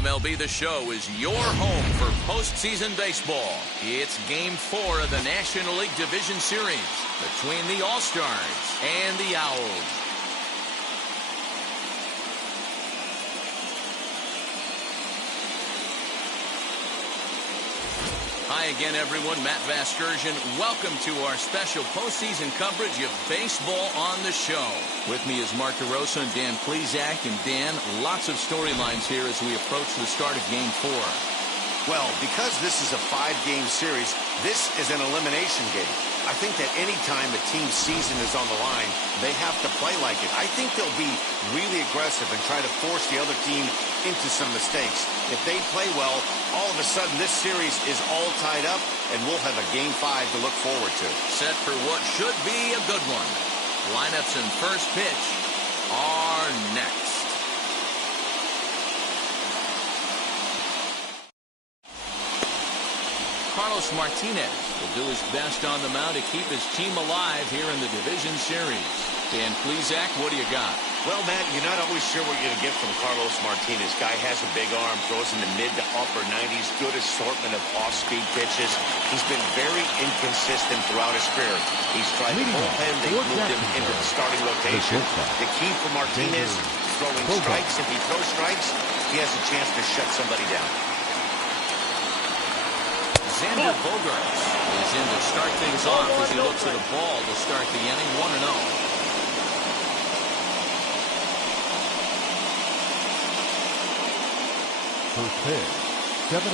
MLB The Show is your home for postseason baseball. It's Game 4 of the National League Division Series between the All-Stars and the Owls. Hi again, everyone. Matt Vasgersian. Welcome to our special postseason coverage of Baseball on the Show. With me is Mark DeRosa and Dan Plesac. And Dan, lots of storylines here as we approach the start of Game 4. Well, because this is a 5-game series, this is an elimination game. I think that any time a team's season is on the line, they have to play like it. I think they'll be really aggressive and try to force the other team into some mistakes. If they play well, all of a sudden this series is all tied up, and we'll have a Game 5 to look forward to. Set for what should be a good one. Lineups and first pitch are next. Carlos Martinez will do his best on the mound to keep his team alive here in the division series. Dan Plesac, what do you got? Well, Matt, you're not always sure what you're going to get from Carlos Martinez. Guy has a big arm, throws in the mid to upper 90s, good assortment of off-speed pitches. He's been very inconsistent throughout his career. He's tried the bullpen, they moved him into the starting rotation. The key for Martinez is throwing strikes. If he throws strikes, he has a chance to shut somebody down. Xander Bogaerts is in to start things off as he looks at a ball to start the inning, 1-0. First pitch, 7:05.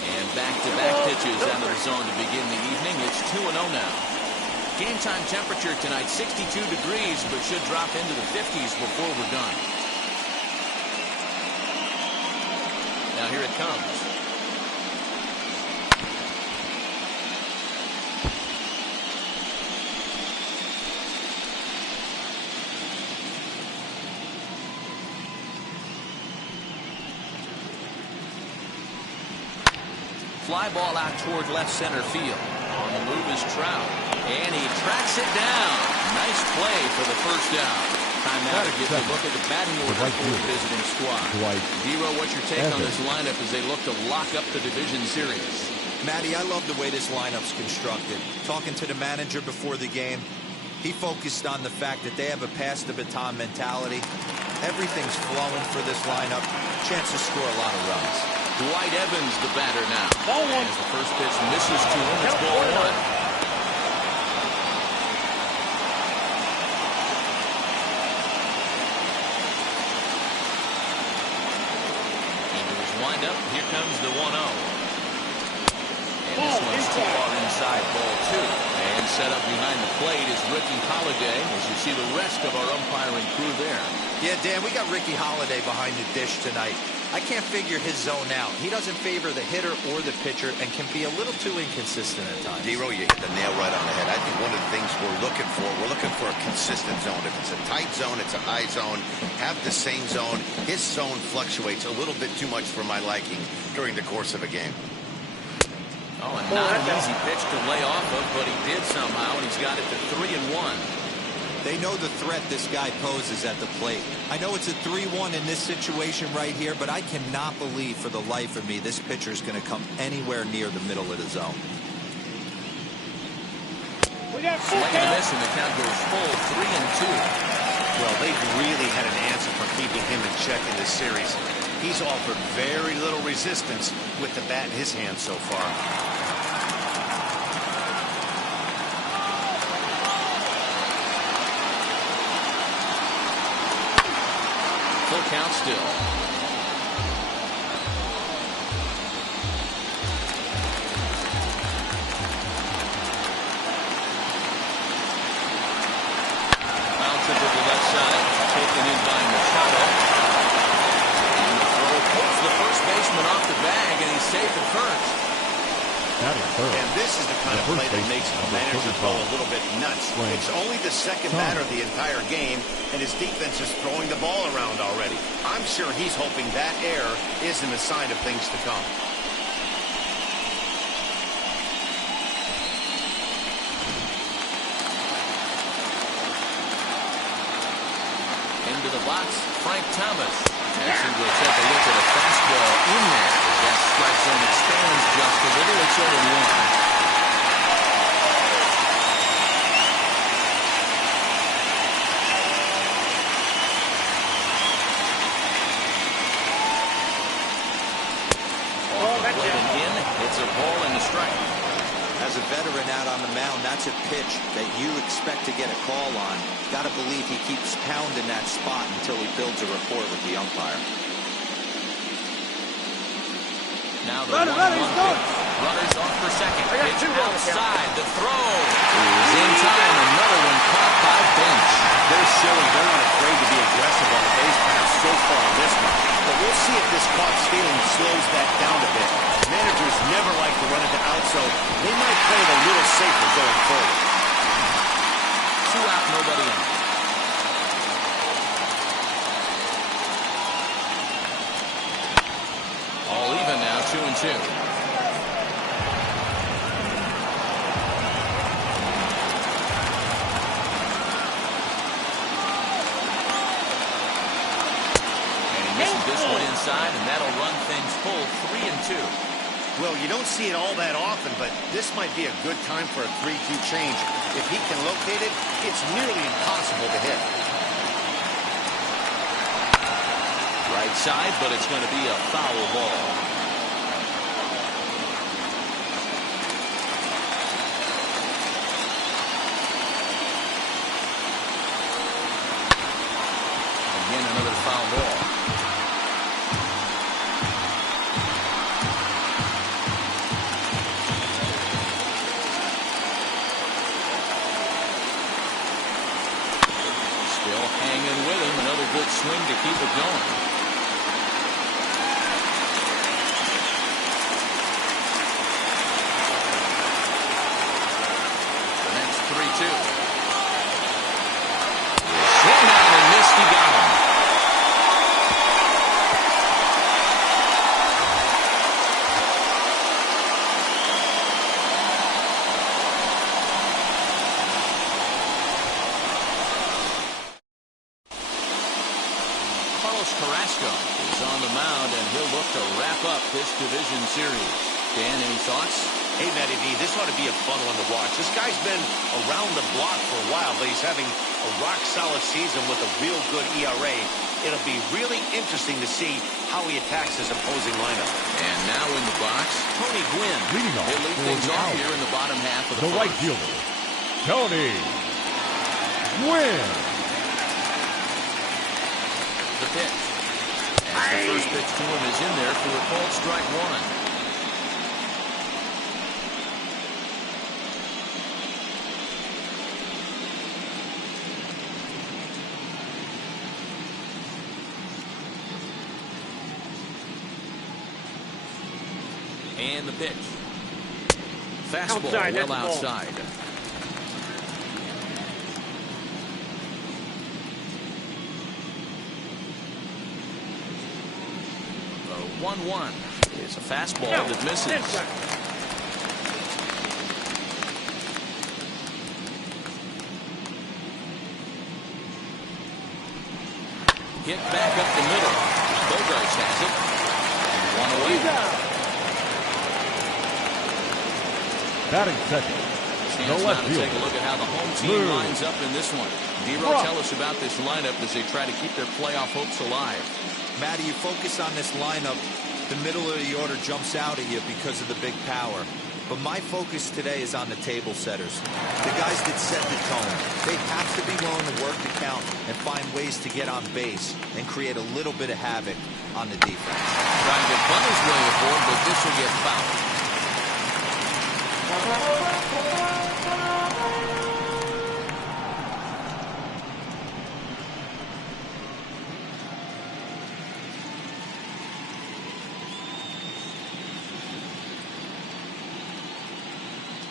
And back-to-back pitches out of the zone to begin the evening. It's 2-0 now. Game time temperature tonight, 62 degrees, but should drop into the 50s before we're done. Now here it comes. Fly ball out toward left center field. On the move is Trout. And he tracks it down. Nice play for the first out. Time now to get a look at the batting order for the visiting squad. Dero, what's your take on this lineup as they look to lock up the division series? Matty, I love the way this lineup's constructed. Talking to the manager before the game, he focused on the fact that they have a pass-the-baton mentality. Everything's flowing for this lineup. Chance to score a lot of runs. Dwight Evans, the batter now. As the first pitch misses to him, it's ball one. Up. Here comes the 1-0. And this one's too far inside, ball 2. And set up behind the plate is Ricky Holiday as you see the rest of our umpiring crew there. Yeah, Dan, we got Ricky Holiday behind the dish tonight. I can't figure his zone out. He doesn't favor the hitter or the pitcher and can be a little too inconsistent at times. Dero, you hit the nail right on the head. I think one of the things we're looking for a consistent zone. If it's a tight zone, it's a high zone. Have the same zone. His zone fluctuates a little bit too much for my liking during the course of a game. Oh, and not an easy pitch to lay off of, but he did somehow, and he's got it to 3-1. They know the threat this guy poses at the plate. I know it's a 3-1 in this situation right here, but I cannot believe for the life of me this pitcher is going to come anywhere near the middle of the zone. Swing and a miss, and the count goes full, 3-2. Well, they've really had an answer for keeping him in check in this series. He's offered very little resistance with the bat in his hand so far. Full count still. Bounce it to the left side. Taken in by Machado. And the throw pulls the first baseman off the bag, and he's safe at first. And this is the kind of play that makes a manager go a little bit nuts. It's only the second batter the entire game, and his defense is throwing the ball around already. I'm sure he's hoping that error isn't a sign of things to come. Sox, Frank Thomas. As he will take a look at a fastball in there. That strike zone expands just a little. It's 0-1. It's a ball and a strike. As a veteran out on the mound, that's a pitch that you expect to get a call on. Got to believe he keeps pounding that spot until he builds a rapport with the umpire. Now the 1-1 pitch. Runners off for second. Pitch outside. The throw is in time. Another one caught by Bench. They're showing they're not afraid to be aggressive on the base pass so far on this one. But we'll see if this caught stealing slows that down a bit. Managers never like to run it out, so they might play it a little safer going forward. 2 out, nobody on. All even now, 2-2. This one inside, and that'll run things full 3-2. Well, you don't see it all that often, but this might be a good time for a 3-2 change. If he can locate it, it's nearly impossible to hit. Right side, but it's going to be a foul ball. Again, another foul ball. Hanging with him, another good swing to keep it going. The next 3-2. Swung out and missed. He got him. Carrasco is on the mound, and he'll look to wrap up this division series. Dan, any thoughts? Hey, Matty D, this ought to be a fun one to watch. This guy's been around the block for a while, but he's having a rock-solid season with a real good ERA. It'll be really interesting to see how he attacks his opposing lineup. And now in the box, Tony Gwynn. Leading off He'll lead things off here in the bottom half of the right fielder, Tony Gwynn. The pitch. As the first pitch to him is in there for a called strike one. And the pitch. Fastball well outside. 1-1 is a fastball that misses. Hit back up the middle. Bogarts has it. One away. Batting second. Chance now to take a look at how the home team lines up in this one. Dero, tell us about this lineup as they try to keep their playoff hopes alive. Matty, you focus on this lineup, the middle of the order jumps out at you because of the big power. But my focus today is on the table setters, the guys that set the tone. They have to be willing to work the count and find ways to get on base and create a little bit of havoc on the defense. Trying to get Bunny's way aboard, but this will get fouled.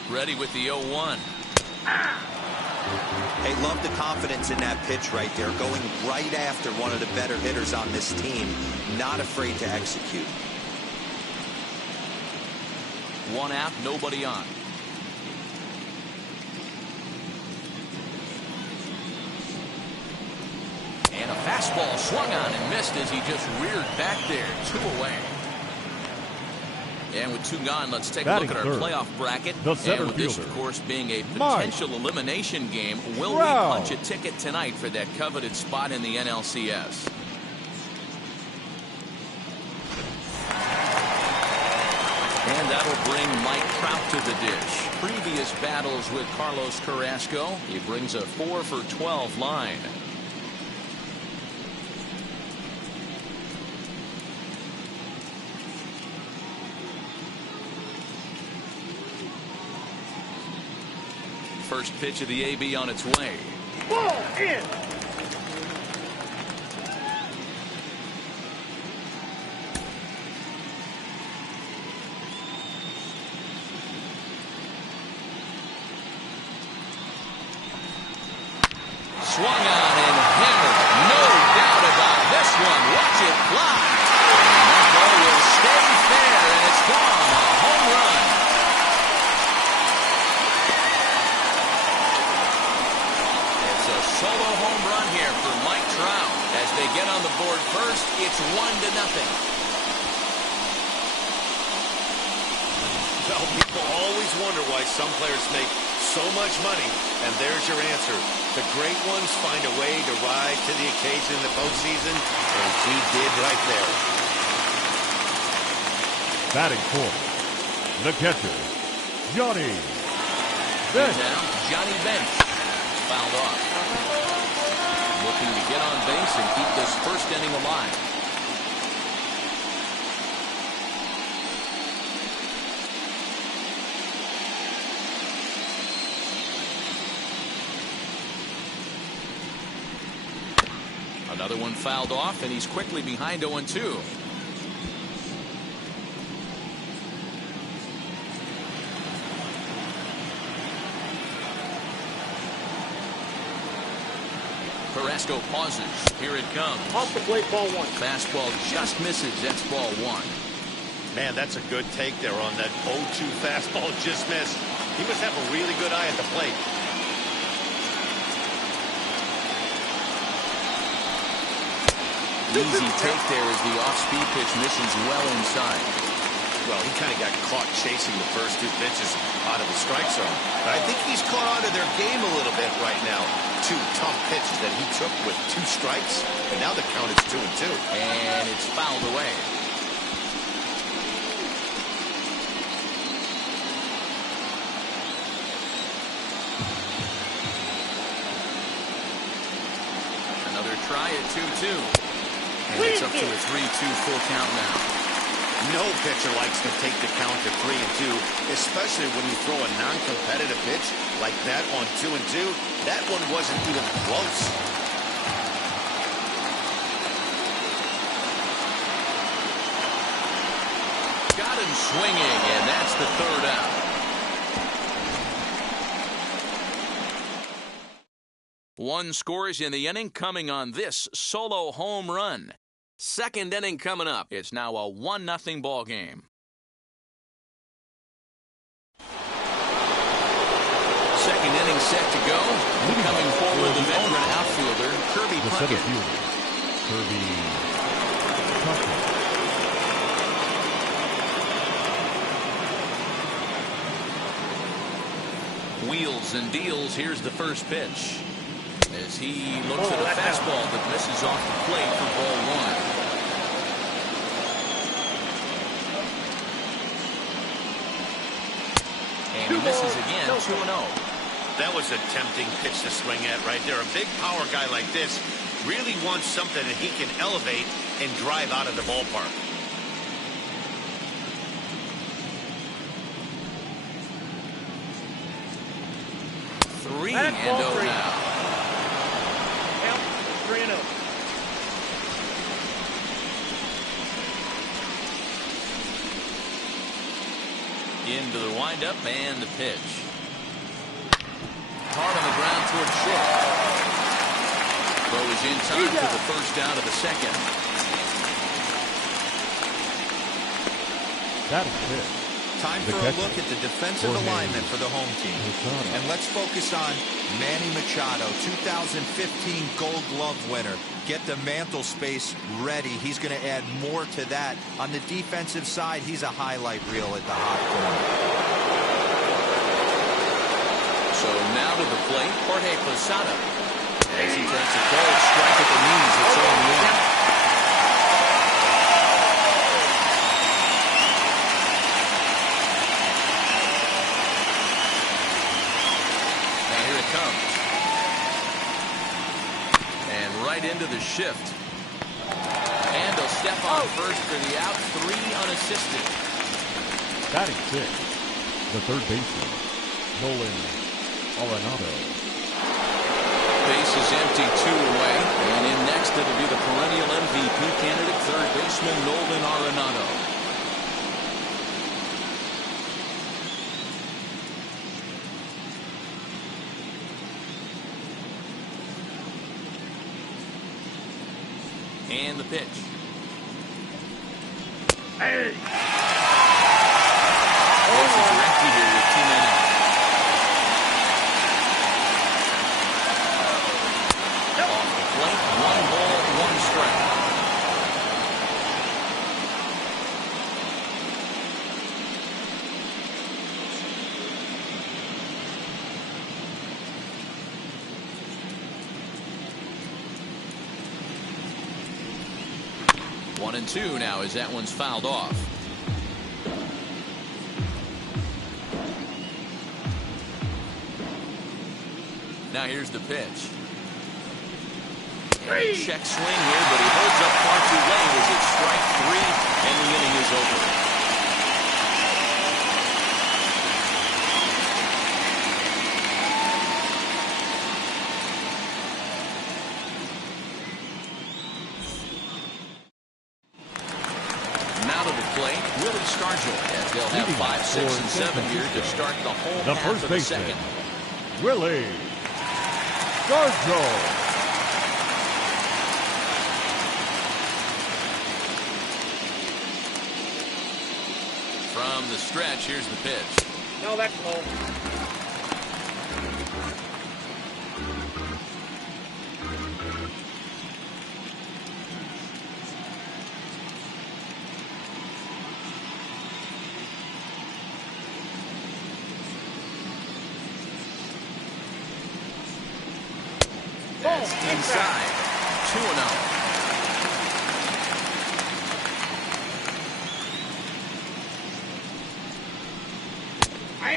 Ready with the 0-1. Hey, love the confidence in that pitch right there. Going right after one of the better hitters on this team. Not afraid to execute. 1 out, nobody on. And a fastball fastball swung on and missed as he just reared back there. 2 away. And with 2 gone, let's take a look at our playoff bracket. And with this, of course, being a potential elimination game, will we punch a ticket tonight for that coveted spot in the NLCS? And that'll bring Mike Trout to the dish. Previous battles with Carlos Carrasco, he brings a 4 for 12 line. First pitch of the AB on its way. Ball in. Swung on and hammered. No doubt about this one. Watch it fly. And that ball will stay fair, and it's gone. A home run. It's a solo home run here for Mike Trout. As they get on the board first, it's 1-0. Well, people always wonder why some players make so much money, and there's your answer. The great ones find a way to rise to the occasion in the postseason, and he did right there. Batting fourth, the catcher, Johnny Bench. Now, Johnny Bench. Fouled off. Looking to get on base and keep this first inning alive. Another one fouled off, and he's quickly behind 0-2. Carrasco pauses. Here it comes. Off the plate, ball 1. Fastball just misses. That's ball 1. Man, that's a good take there on that 0-2 fastball just missed. He must have a really good eye at the plate. Easy take there as the off-speed pitch misses well inside. Well, he kind of got caught chasing the first 2 pitches out of the strike zone. But I think he's caught on to their game a little bit right now. 2 tough pitches that he took with 2 strikes, and now the count is 2-2. And it's fouled away. Another try at 2-2. And it's up to a 3-2 full count now. No pitcher likes to take the count to 3-2, especially when you throw a non-competitive pitch like that on 2-2. That one wasn't even close. Got him swinging, and that's the 3rd out. One scores in the inning coming on this solo home run. 2nd inning coming up. It's now a 1-0 ball game. 2nd inning set to go. Coming forward, the veteran outfielder, Kirby The center Puckett. fielder, Kirby Puckett. Wheels and deals. Here's the first pitch. As he looks at a fastball that misses off the plate for ball 1. And he misses again, 2-0. That was a tempting pitch to swing at right there. A big power guy like this really wants something that he can elevate and drive out of the ballpark. Three and 0 now. Count 3-0. Into the windup and the pitch. Hard on the ground towards short. Throw is in time for the first out of the 2nd. That is it. Time for a look at the defensive alignment for the home team. And let's focus on Manny Machado, 2015 Gold Glove winner. Get the mantle space ready. He's going to add more to that. On the defensive side, he's a highlight reel at the hot corner. So now to the plate, Jorge Posada. As he takes a cold strike at the knees, it's 0-1. Comes. And right into the shift. And he'll step on first for the out, 3 unassisted. Batting 6, the third baseman, Nolan Arenado. Base is empty, 2 away. And in next, it'll be the perennial MVP candidate, third baseman Nolan Arenado. And the pitch. Hey. Bases are empty here with 2 men out. Off the plate, 1 ball, 1 strike. One and 2 now as that one's fouled off. Now here's the pitch. Check swing here, but he holds up far too late as it's strike 3 and the inning is over. As they'll have 5, 6, and 7 here to start the whole half of the second. Willie Stargell. From the stretch, here's the pitch. No, that's low. That's inside. 2-0.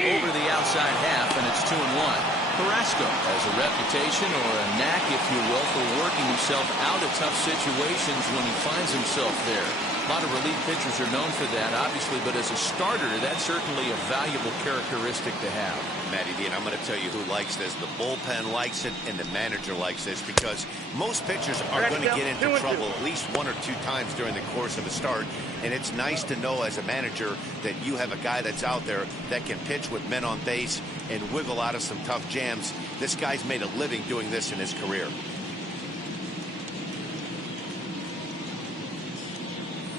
Over the outside half, and it's 2-1. Carrasco has a reputation, or a knack, if you will, for working himself out of tough situations when he finds himself there. A lot of relief pitchers are known for that, obviously, but as a starter, that's certainly a valuable characteristic to have. Matty D, and I'm going to tell you who likes this. The bullpen likes it, and the manager likes this, because most pitchers are going to get into trouble at least 1 or 2 times during the course of a start, and it's nice to know as a manager that you have a guy that's out there that can pitch with men on base and wiggle out of some tough jams. This guy's made a living doing this in his career.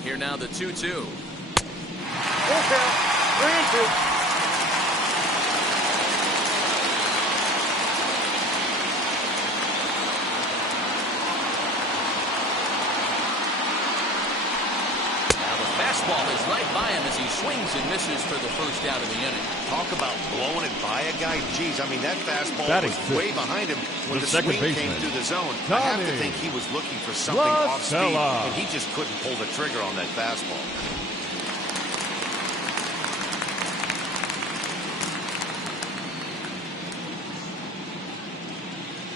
Here now the 2-2. Full count. 3-2. Fastball is right by him as he swings and misses for the first out of the inning. Talk about blowing it by a guy. Geez, I mean, that fastball was way behind him when the swing came through the zone. I have to think he was looking for something off speed, and he just couldn't pull the trigger on that fastball.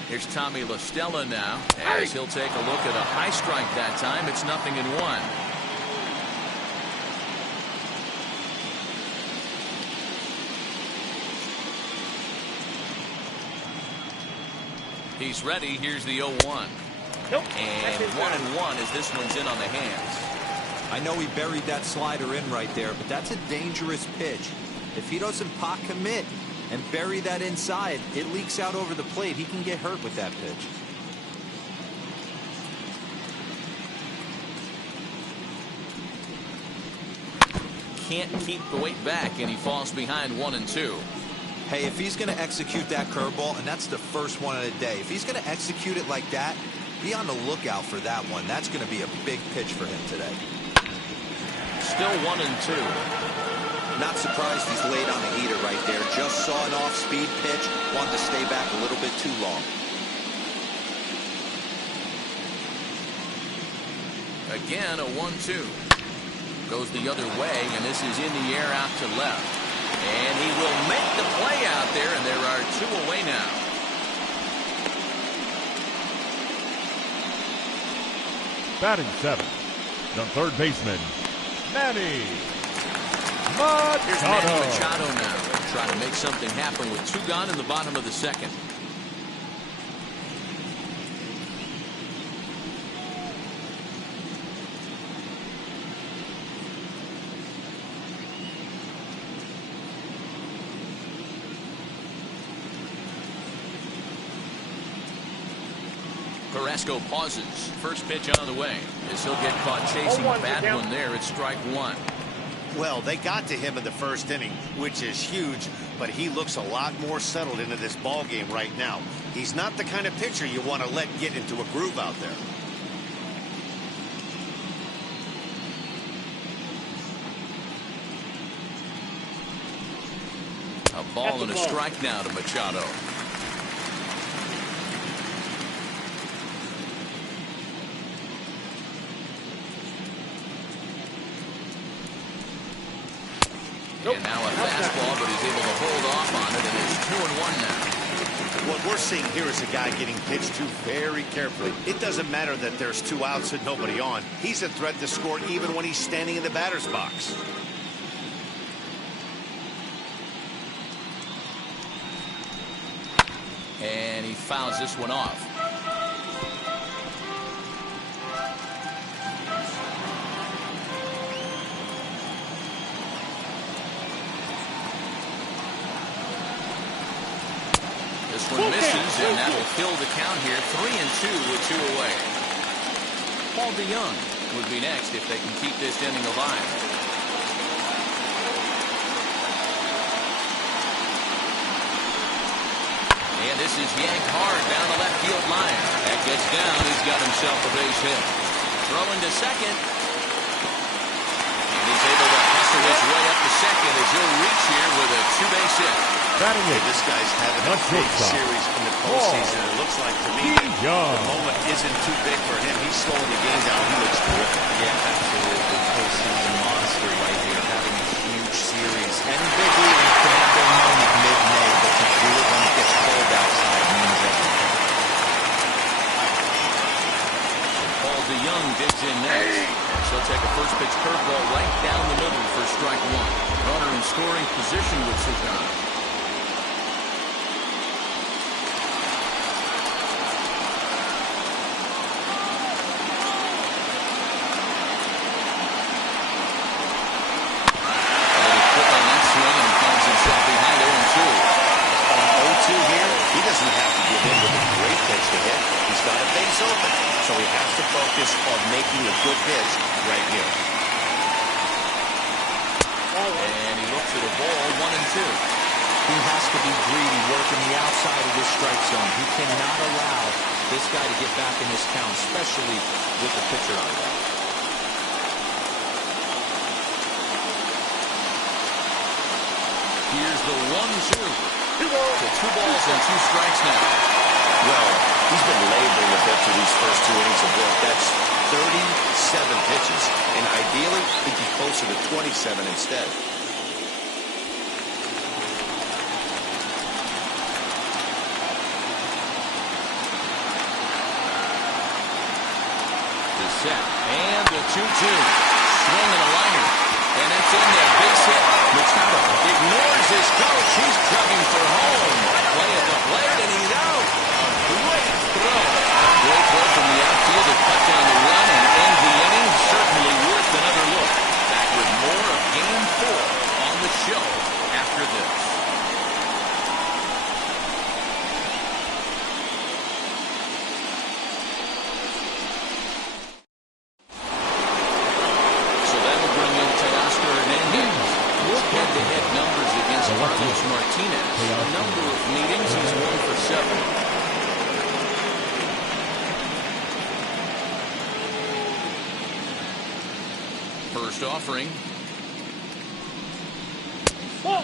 Here's Tommy La Stella now, as he'll take a look at a high strike that time. It's 0-1. He's ready. Here's the 0-1. Nope. And 1-1 as this one's in on the hands. I know he buried that slider in right there, but that's a dangerous pitch. If he doesn't pot commit and bury that inside, it leaks out over the plate. He can get hurt with that pitch. can't keep the weight back, and he falls behind 1-2. Hey, if he's going to execute that curveball, and that's the first one of the day, if he's going to execute it like that, be on the lookout for that one. That's going to be a big pitch for him today. Still 1-2. Not surprised he's laid on the heater right there. Just saw an off-speed pitch, wanted to stay back a little bit too long. Again, a 1-2. Goes the other way, and this is in the air out to left. And he will make the play out there, and there are 2 away now. Batting 7, the third baseman, Manny Machado. Here's Manny Machado now, trying to make something happen with 2 gone in the bottom of the second. Carrasco pauses. First pitch on the way. As he'll get caught chasing a bad one there. It's strike 1. Well, they got to him in the first inning, which is huge, but he looks a lot more settled into this ball game right now. He's not the kind of pitcher you want to let get into a groove out there. A ball and a strike now to Machado. And now a fastball, but he's able to hold off on it, and it's 2-1 now. What we're seeing here is a guy getting pitched to very carefully. It doesn't matter that there's 2 outs and nobody on. He's a threat to score even when he's standing in the batter's box. And he fouls this one off. This one misses, and that will fill the count here. 3-2 with 2 away. Paul DeYoung would be next if they can keep this inning alive. And this is yanked hard down the left field line. That gets down. He's got himself a base hit. Throwing to second. And he's able to hustle his way up to second as he'll reach here with a 2-base hit. This guy's having a big series in the postseason. It looks like to me the moment isn't too big for him. He's slowing the game down. He looks terrific. Yeah, absolutely. Postseason monster right here, having a huge series. And big lead can have their moment mid-May, but to do it when it gets cold outside means everything. Paul DeYoung digs in next. She'll take a first pitch curveball right down the middle for strike 1. Runner in scoring position with Sugan. So he has to focus on making a good pitch right here. And he looks at a ball, 1-2. He has to be greedy, working the outside of this strike zone. He cannot allow this guy to get back in this count, especially with the pitcher on that. Here's the 1-2. So 2 balls and 2 strikes now. Well, he's been laboring a bit through these first 2 innings of work. That's 37 pitches, and ideally he'd be closer to 27 instead. The set, and the 2-2. Swing and a liner. And it's in there. Base hit. Machado ignores his coach. He's chugging for home. Play at the plate, and he's out. A great throw. Great throw from the outfield to cut down the run and end the inning. Certainly worth another look. Back with more of Game 4 on the show after this. His head-to-head numbers against Carlos Martinez. A number of meetings, he's 1 for 7. First offering.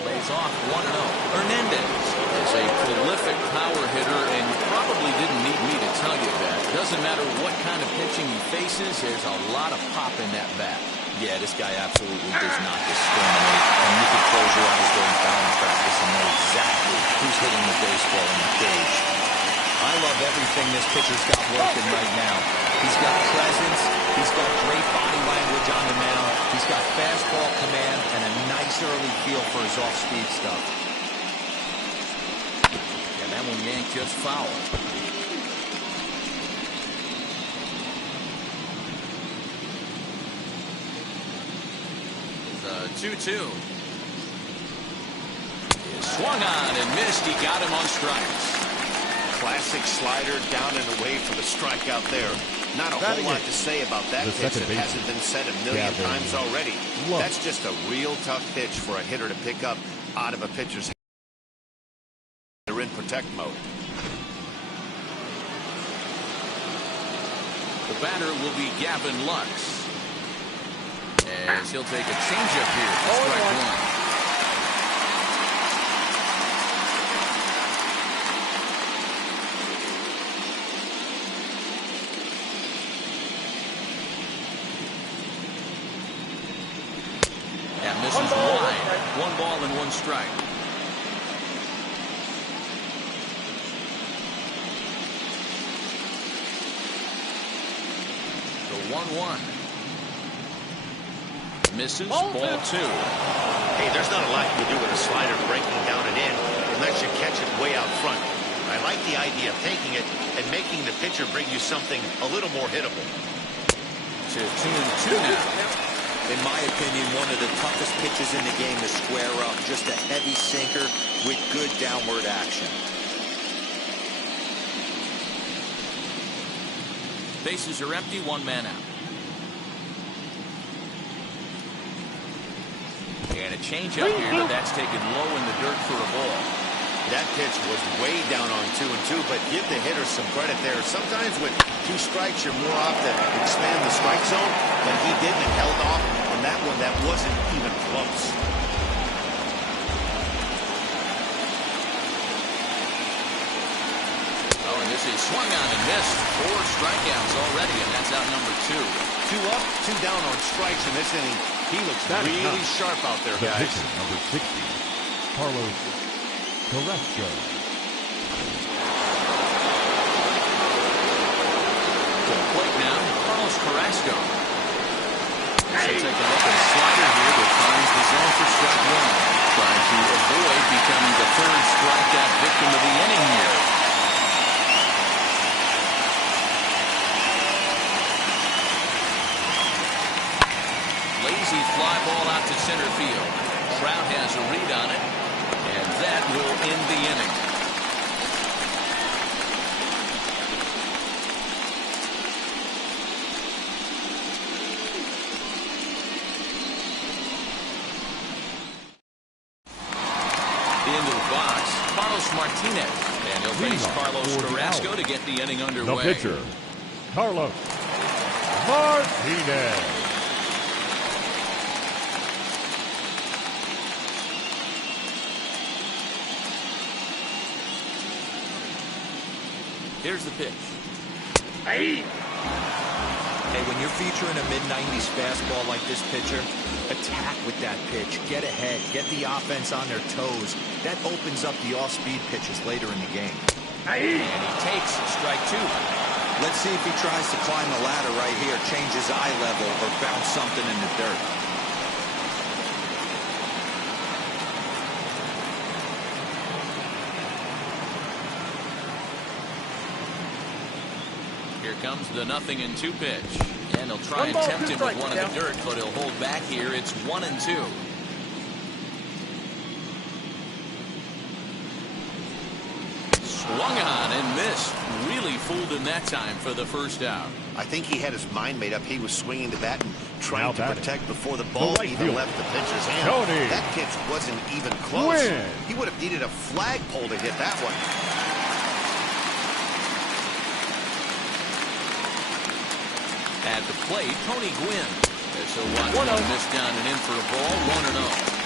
Lays off 1-0. Hernandez is a prolific power hitter, and you probably didn't need me to tell you that. Doesn't matter what kind of pitching he faces, there's a lot of pop in that bat. Yeah, this guy absolutely does not discriminate. And you can close your eyes during batting practice and know exactly who's hitting the baseball in the cage. I love everything this pitcher's got working right now. He's got presence. He's got great body language on the mound. He's got fastball command and a nice early feel for his off-speed stuff. And that one yanked just foul. It's a 2-2. Swung on and missed. He got him on strikes. Classic slider down and away for the strikeout there. Not a whole lot to say about that pitch that hasn't been said a million times already. That's just a real tough pitch for a hitter to pick up out of a pitcher's hand. They're in protect mode. The batter will be Gavin Lux, as he'll take a changeup here for strike 1. That misses wide. 1 ball and 1 strike. The 1-1. Misses, ball 2. Hey, there's not a lot you can do with a slider breaking down and in unless you catch it way out front. I like the idea of taking it and making the pitcher bring you something a little more hittable. To 2-2 now. In my opinion, one of the toughest pitches in the game to square up. Just a heavy sinker with good downward action. Bases are empty, 1 man out. And a changeup here, but that's taken low in the dirt for a ball. That pitch was way down on 2-2, but give the hitter some credit there. Sometimes with 2 strikes, you're more off to expand the strike zone, but he didn't and held off on that one that wasn't even close. Oh, and this is swung on and missed. 4 strikeouts already, and that's out number 2. 2 up, 2 down on strikes in this inning. He looks really sharp out there, guys. Pitcher, number 60, Carlos Carrasco. To the plate now, Carlos Carrasco. So take a look at a slider here that finds the zone for strike 1. Trying to avoid becoming the 3rd strikeout victim of the inning here. Lazy fly ball out to center field. Trout has a read on it, and that will end the inning. Into the box, Carlos Martinez, and he'll face Carlos Carrasco to get the inning underway. The pitcher, Carlos Martinez. Here's the pitch. Hey, when you're featuring a mid-90s fastball like this pitcher, attack with that pitch. Get ahead. Get the offense on their toes. That opens up the off-speed pitches later in the game. hey. And he takes strike 2. Let's see if he tries to climb the ladder right here, change his eye level, or bounce something in the dirt. Here comes the 0-2 pitch. And he'll try and tempt him with one in the dirt, but he'll hold back here. It's 1-2. Swung on and missed. Really fooled him that time for the first out. I think he had his mind made up. He was swinging the bat and trying to protect before the ball right even fielder, left the pitcher's hand. Tony. That pitch wasn't even close. Gwynn. He would have needed a flagpole to hit that one. At the plate, Tony Gwynn. So one missed down and in for a ball. 1-0.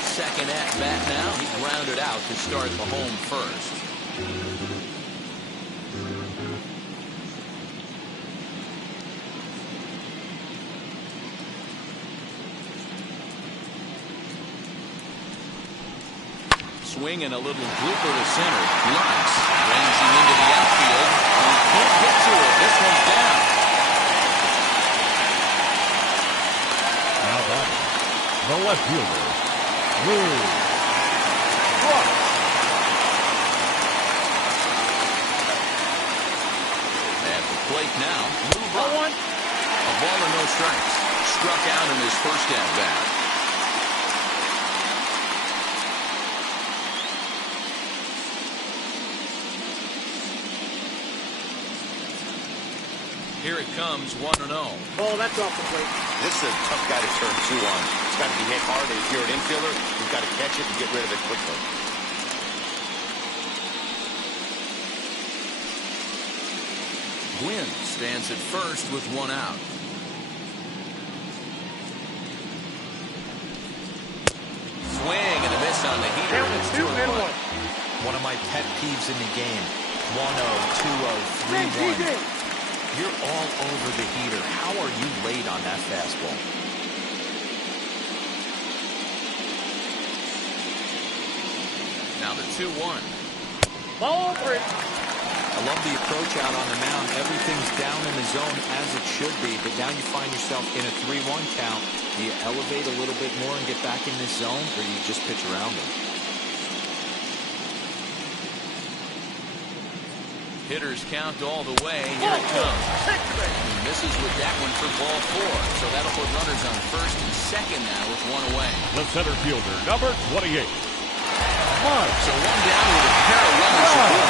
Second at bat now. He grounded out to start the home first. Swing and a little blooper to center. Lux ranging into the outfield. He can't get to it. This one's down. Now batting, the left fielder, Lou. At the plate now, Lou Brock. A ball and no strikes. Struck out in his first at bat. Here it comes, 1-0. Oh, that's off the plate. This is a tough guy to turn two on. It's got to be hit hard, and if you're an infielder, you've got to catch it and get rid of it quickly. Gwynn stands at first with one out. Swing and a miss on the heater. Down It's 2-1. One of my pet peeves in the game. 1-0, 2-0, 3-1. You're all over the heater. How are you late on that fastball? Now the 2-1. Ball 3. I love the approach out on the mound. Everything's down in the zone as it should be, but now you find yourself in a 3-1 count. Do you elevate a little bit more and get back in this zone, or do you just pitch around it? Hitters count all the way. Here it comes. He misses with that one for ball 4. So that'll put runners on first and second now with one away. The center fielder, number 28, Mike. So one down with a pair of runners aboard.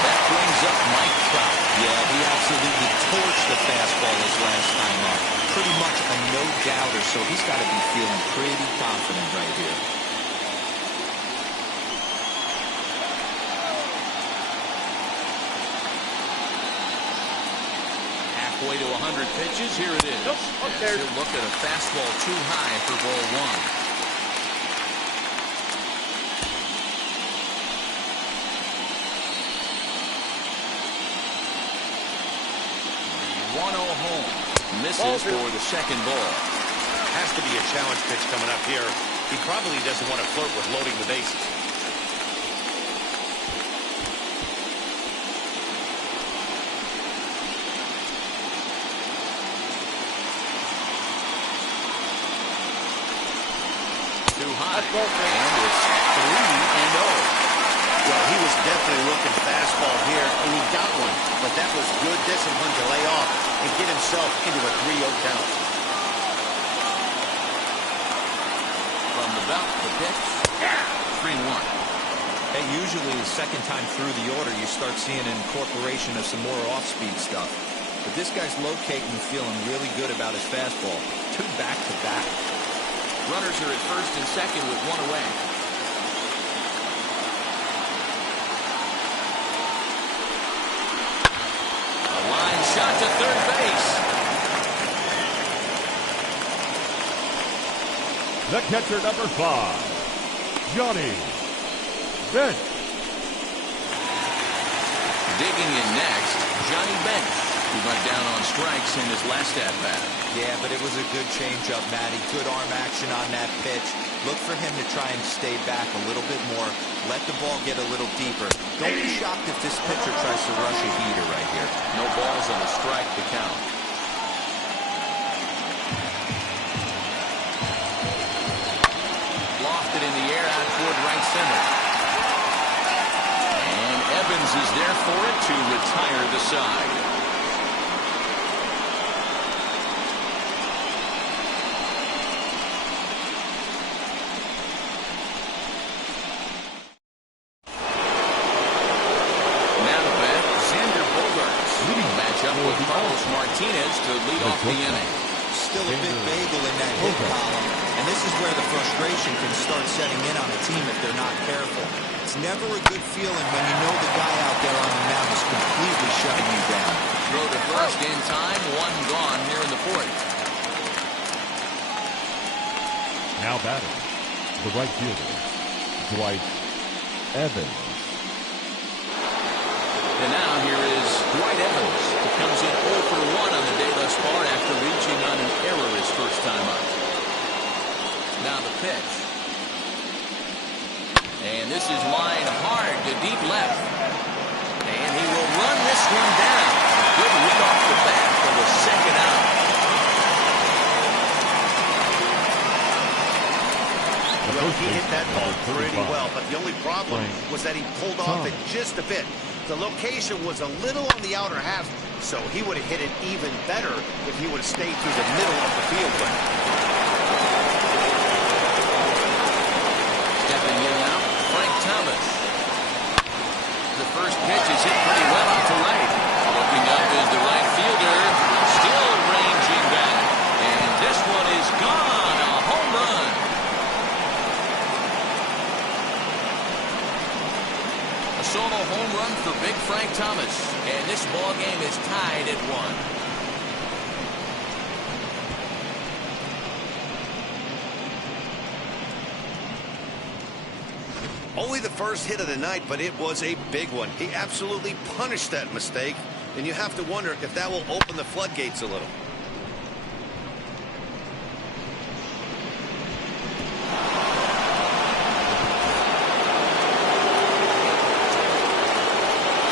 That brings up Mike Trout. Yeah, he absolutely torched the fastball his last time up. Pretty much a no-doubter, so he's got to be feeling pretty confident right here. Halfway to 100 pitches. Here it is. Nope, up there. He'll look at a fastball too high for ball 1. 1-0 home. Misses for the second ball. Has to be a challenge pitch coming up here. He probably doesn't want to flirt with loading the bases. Too high. And it's 3-0. Well, he was definitely looking fastball here, and he got one. But that was good discipline to lay off and get himself into a 3-0 count. From the belt, the pitch. 3-1. Hey, usually the second time through the order, you start seeing an incorporation of some more off-speed stuff. But this guy's locating and feeling really good about his fastball. 2 back-to-back. Runners are at first and second with one away. A line shot to third base. The catcher, number 5, Johnny Bench. Digging in next, Johnny Bench, who went down on strikes in his last at-bat. Yeah, but it was a good changeup, Matty. Good arm action on that pitch. Look for him to try and stay back a little bit more. Let the ball get a little deeper. Don't be shocked if this pitcher tries to rush a heater right here. No balls and a strike to count. Lofted in the air out toward right center. And Evans is there for it to retire the side. Martinez to lead off the inning. Still a bit vagal in that hit column, and this is where the frustration can start setting in on a team if they're not careful. It's never a good feeling when you know the guy out there on the mound is completely shutting you down. Throw to first in time, one gone here in the fourth. Now batting, the right fielder, Dwight Evans. And now here is Dwight Evans, who comes in 0 for 1 on the day thus far after reaching on an error his first time up. Now the pitch. And this is line hard to deep left. And he will run this one down. Good lead off the bat for the second out. Well, he hit that ball pretty well, but the only problem was that he pulled off it just a bit. The location was a little on the outer half, so he would have hit it even better if he would have stayed through the middle of the field. Stepping in now, Frank Thomas. The first pitch is hit pretty well out to right. Looking up is the right fielder, still ranging back. And this one is gone, a home run. A solo home run for big Frank Thomas. And this ball game is tied at 1. Only the first hit of the night, but it was a big one. He absolutely punished that mistake, and you have to wonder if that will open the floodgates a little.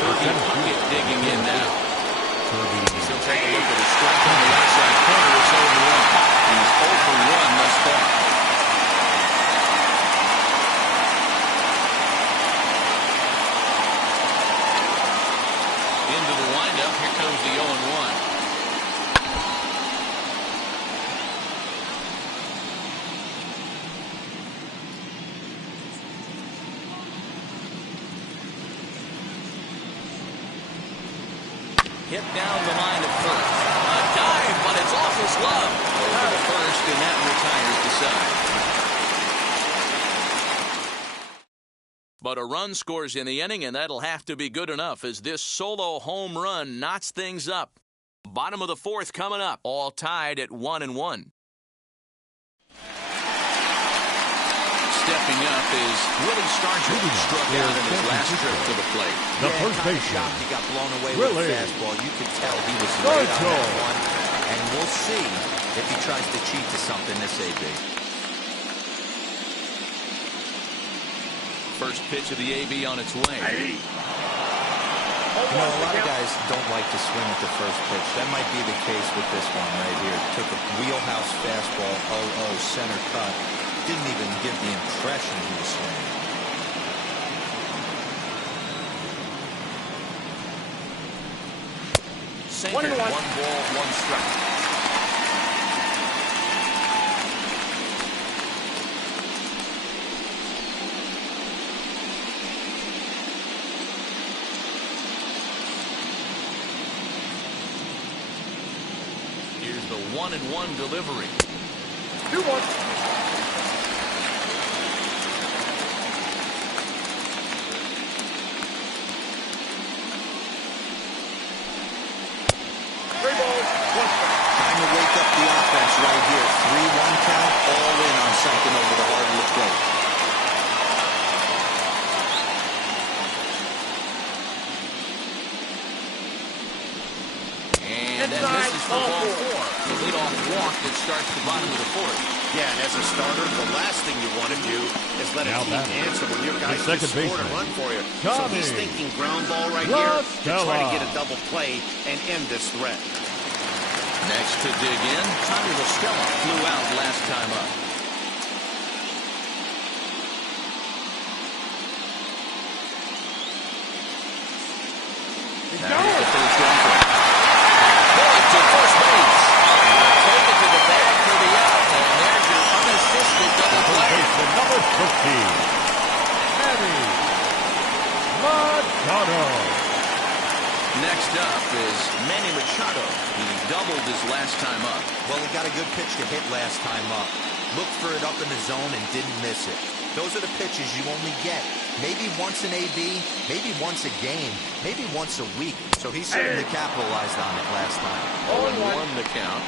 Puckett digging in now. He'll take a look at his strike on the outside corner. It's 0-1. He's 0 for 1 thus far. Into the windup. Here comes the 0-1. Hit down the line at first. A dive, but it's off his glove. Over to first, and that retires the side. But a run scores in the inning, and that'll have to be good enough as this solo home run knots things up. Bottom of the fourth coming up, all tied at 1-1. Stepping up is Willie Stargell, struck out in his last trip to the plate. The first baseman, He got blown away with a fastball. You could tell he was late on that one. And we'll see if he tries to cheat to something this AB. First pitch of the AB on its way. You know, a lot of guys don't like to swing at the first pitch. That might be the case with this one right here. Took a wheelhouse fastball, 0-0, center cut. Didn't even give the impression he was swinging. Sinker, 1 ball, 1 strike. Here's the 1-1 delivery. 2-1. Time to wake up the offense right here. 3-1 count, all in on something over the hardwood plate. And then misses for ball 4. The leadoff walk that starts the bottom of the fourth. Yeah, and as a starter, the last thing you want to do is let a team answer when your guy just scored a run for you. So he's thinking ground ball right here to try to get a double play and end this threat. Next to dig in, Tommy LaStella flew out last time up. Now here's the first offer. Point to first base. Take it to the bag for the out, and there's your unassisted double play. Number 15, Manny Machado. Next up is Manny Machado. He doubled his last time up. Well, he got a good pitch to hit last time up. Looked for it up in the zone and didn't miss it. Those are the pitches you only get maybe once an AB, maybe once a game, maybe once a week. So he certainly capitalized on it last time. 0-1 the count.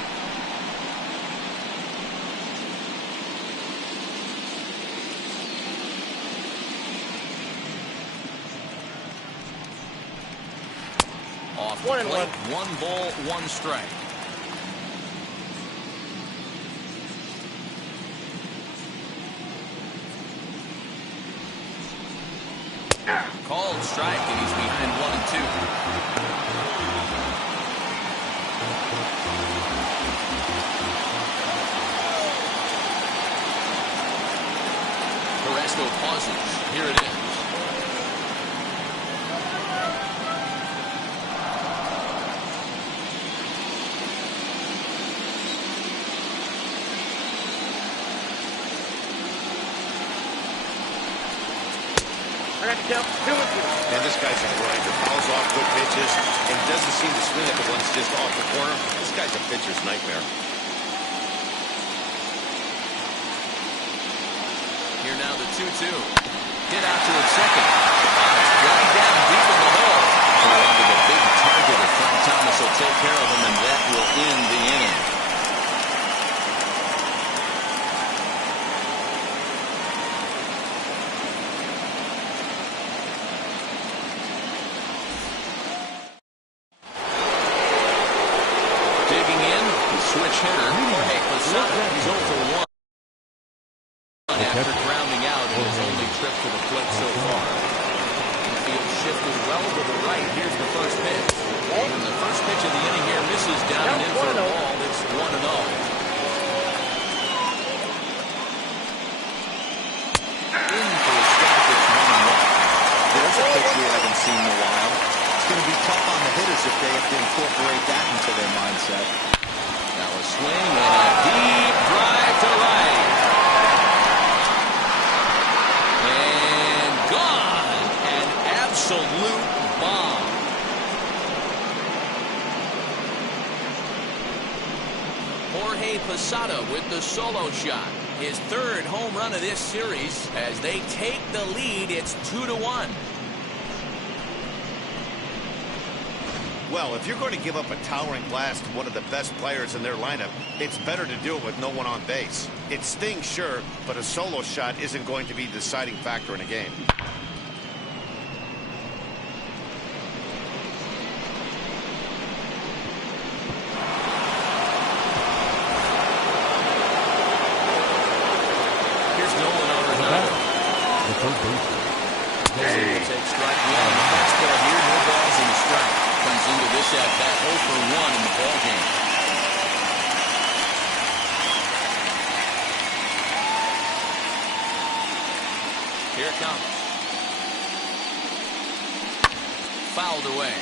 Off the plate, 1 ball, 1 strike. Called strike, and he's behind 1-2. Carrasco pauses. Here it is. And this guy's a grinder. Fouls off good pitches and doesn't seem to swing at the ones just off the corner. This guy's a pitcher's nightmare. Here now the 2-2. Hit out to its second. It's dragged down deep in the hole. Under the big target of Frank Thomas will take care of him, and that will end the inning. Switch hitter, Jorge Posada. He's 0 for 1 after grounding out in his only trip to the plate so far. The field shifted well to the right. Here's the first pitch. And the first pitch of the inning here misses down and in for a ball. It's 1-0. In for a strike. It's 1-1. There's a pitch we haven't seen in a while. It's going to be tough on the hitters if they have to incorporate that into their mindset. Now a swing and a deep drive to right. And gone. An absolute bomb. Jorge Posada with the solo shot. His 3rd home run of this series. As they take the lead, it's 2-1. Well, if you're going to give up a towering blast to one of the best players in their lineup, it's better to do it with no one on base. It stings, sure, but a solo shot isn't going to be the deciding factor in a game. Here's Nolan on another. The third baseman. Will take strike 1. Fastball here, no balls in the strike. Comes into this at bat 0 for 1 in the ball game. Here it comes. Fouled away.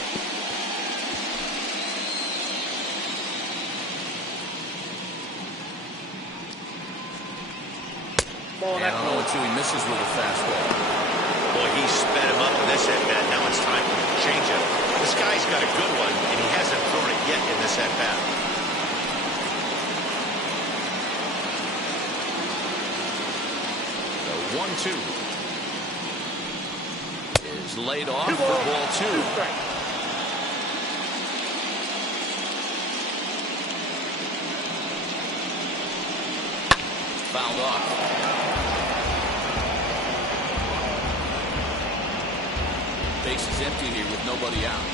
And 0-2, he misses with a fastball. Boy, he sped him up in this at-bat. Now it's time for the changeup. This guy's got a good one, and he hasn't thrown it yet in this at-bat. The 1-2 is laid off for ball 2. Fouled off. Base is empty here with nobody out.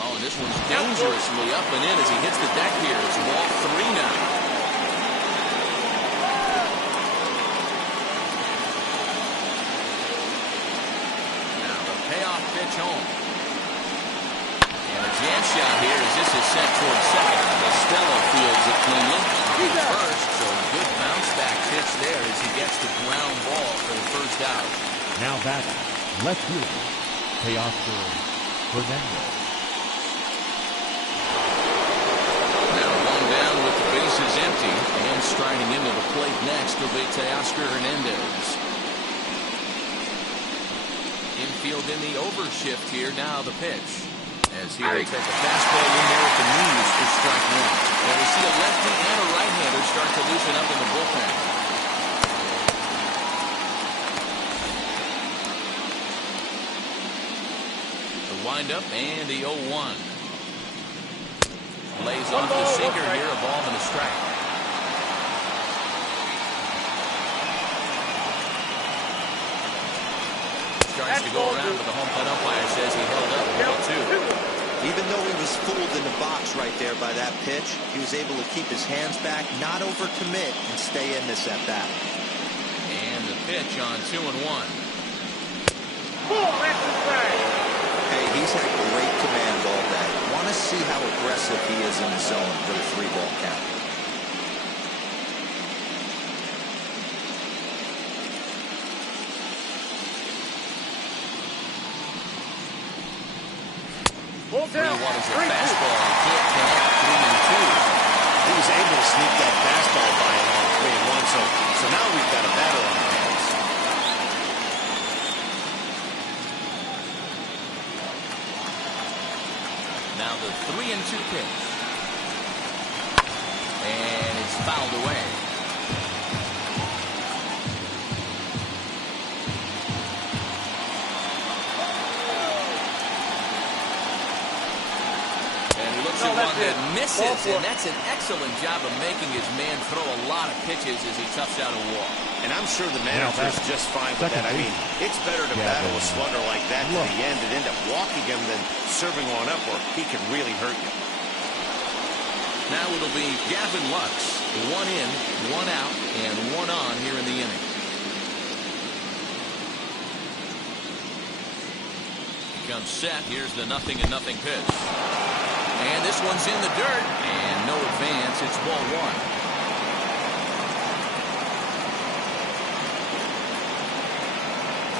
Oh, and this one's dangerously up and in as he hits the deck here. It's ball 3 now. Now the payoff pitch home. And a jam shot here as this is sent towards second. Costello fields it cleanly. First, so good bounce back pitch there as he gets the ground ball for the first out. Now batting, left fielder, Teoscar Hernandez. Now 1 down with the bases empty, and striding into the plate next will be Teoscar Hernandez. field in the overshift here. Now the pitch. As he will take a fastball in there at the knees for strike one. And we see a lefty and a right-hander start to loosen up in the bullpen. The windup and the 0-1. Lays off the sinker here, a ball and a strike. Starts to go around, but the home plate umpire says he held up 1-2. Even though he was fooled in the box right there by that pitch, he was able to keep his hands back, not overcommit, and stay in this at bat. And the pitch on 2-1. Hey, he's had great command all day. Want to see how aggressive he is in the zone for the 3-ball count. What is a fastball? Can't connect. 3-2. He was able to sneak that fastball by him on 3-1. So now we've got a batter on our hands. Now the 3-2 pitch. And it's fouled away. One that misses, and that's an excellent job of making his man throw a lot of pitches as he toughs out a walk. And I'm sure the manager's just fine with that. I mean, it's better to battle a slugger like that to the end and end up walking him than serving one up where he can really hurt you. Now it'll be Gavin Lux, 1 in, 1 out, and 1 on here in the inning. He comes set. Here's the 0-0 pitch. And this one's in the dirt, and no advance. It's ball 1.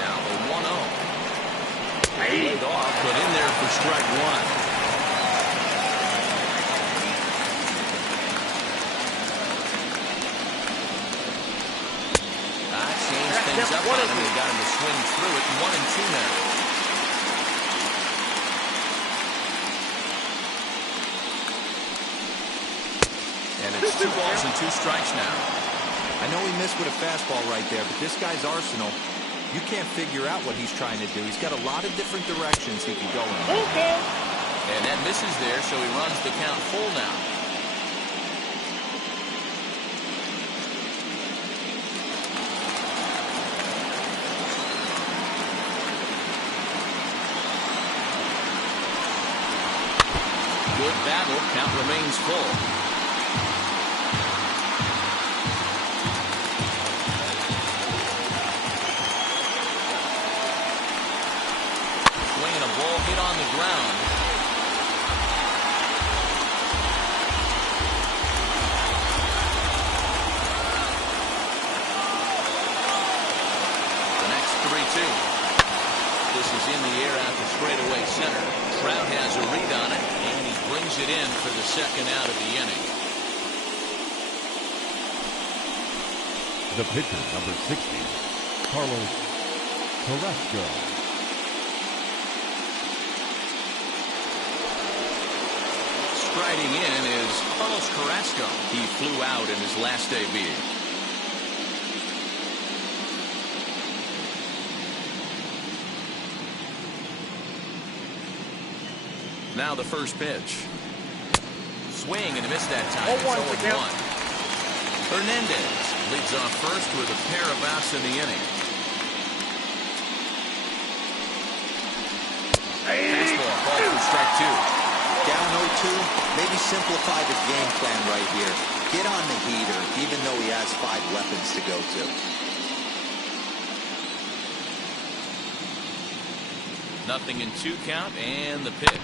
Now the 1-0. Laid off, put in there for strike 1. Changed things up on him. He got him to swing through it. 1-2 now. It's 2 balls and 2 strikes now. I know he missed with a fastball right there, but this guy's arsenal, you can't figure out what he's trying to do. He's got a lot of different directions he can go in. And that misses there, so he runs the count full now. Good battle. Count remains full. Hit on the ground. The next 3-2. This is in the air out to straightaway center. Trout has a read on it, and he brings it in for the second out of the inning. The pitcher, number 60, Carlos Carrasco. Striding in is Carlos Carrasco. He flew out in his last debut. Now the first pitch. Swing and a miss that time. It's 0-1. Hernandez leads off first with a pair of outs in the inning. Fastball, ball for strike 2. Down 0-2, maybe simplify the game plan right here. Get on the heater, even though he has 5 weapons to go to. Nothing in 2 count, and the pitch.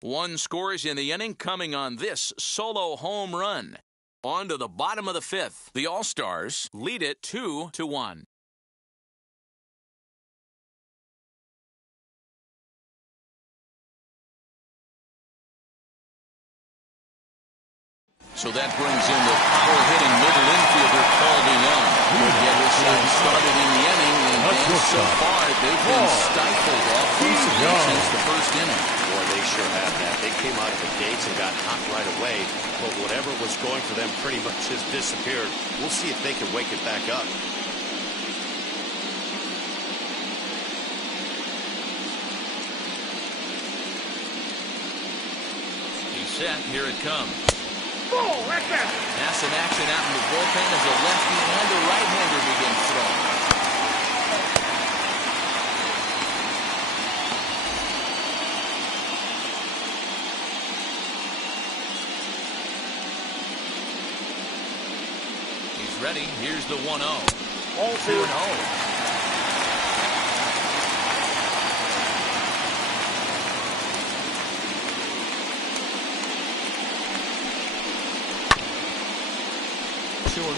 One scores in the inning coming on this solo home run. On to the bottom of the fifth. The All-Stars lead it 2-1. So that brings in the power-hitting middle infielder, Paul DeYoung. He'll get his side started in the inning, and so far they've been stifled offensively since the first inning. Boy, they sure have that. They came out of the gates and got hot right away, but whatever was going for them pretty much has disappeared. We'll see if they can wake it back up. He's set. Here it comes. Oh, that's that. Now some action out in the bullpen as a lefty and a right-hander begin throwing. He's ready. Here's the 1-0. 2-0.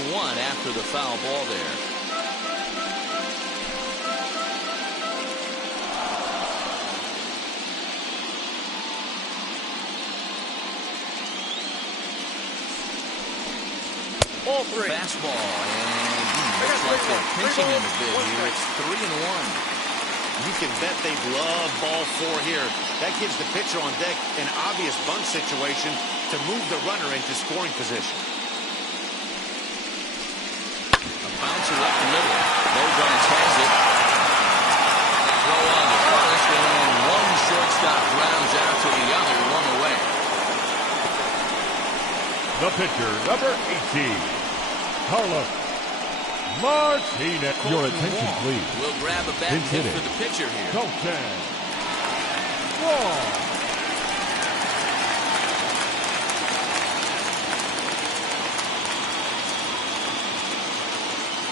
One after the foul ball there. Ball three. Fastball, and looks like they're pinching him a bit here. It's 3-1. You can bet they love ball four here. That gives the pitcher on deck an obvious bunt situation to move the runner into scoring position. Bouncer up the middle. Bogarts has it. Throw on to first, and one shortstop rounds out to the other, one away. The pitcher, number 18, Carlos Martinez. Your attention, please. We'll grab a bat hit for the pitcher here. Colton Wong.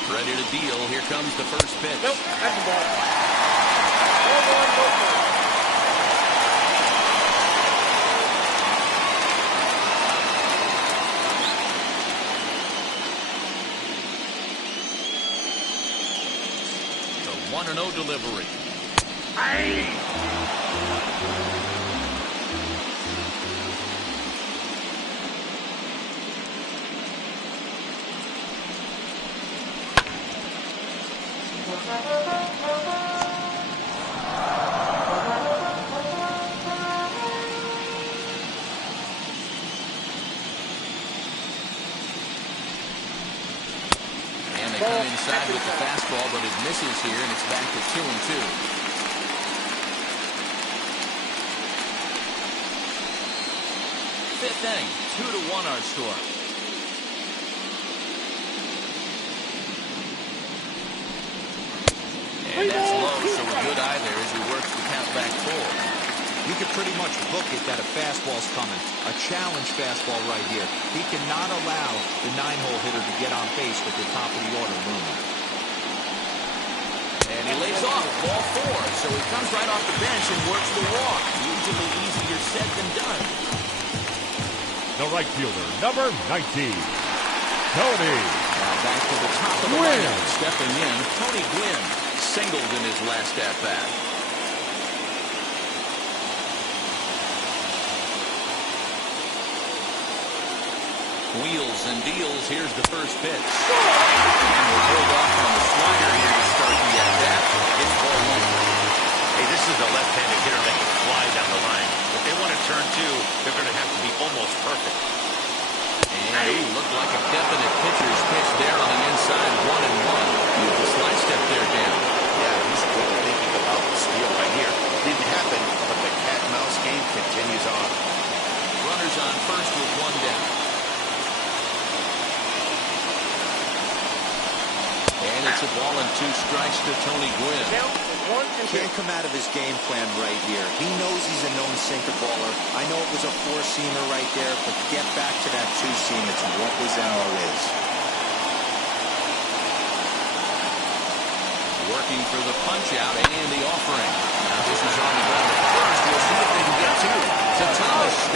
Ready to deal. Here comes the first pitch. Nope, that's the ball. 1-1, The 1-0 delivery. They come inside with the fastball, but it misses here, and it's back to 2-2. Fifth inning, 2-1 our score. And that's low, so a good eye there as he works the count back full. You could pretty much book it that a fastball's coming. A challenge fastball right here. He cannot allow the 9-hole hitter to get on base with the top of the order looming. And he lays off, ball 4. So he comes right off the bench and works the walk. Usually easier said than done. The right fielder, number 19, Tony. Now back to the top of the lineup. Stepping in, Tony Gwynn singled in his last at-bat. Wheels and deals. Here's the first pitch. And we'll hold off on the slider here to start the at-bat. It's ball 1. Hey, this is a left-handed hitter that can fly down the line. If they want to turn 2, they're going to have to be almost perfect. And he looked like a definite pitcher's pitch there on the inside, 1-1. The slide step there, Dan. Yeah, he's quick thinking about the steal right here. Didn't happen, but the cat-and-mouse game continues on. Runners on first with 1 down. And it's a ball and 2 strikes to Tony Gwynn. Can't come out of his game plan right here. He knows he's a known sinker baller. I know it was a 4-seamer right there, but get back to that 2-seam. It's what his MO is. Working for the punch out and the offering. Now this is on the ground at first. We'll see if they can get 2. To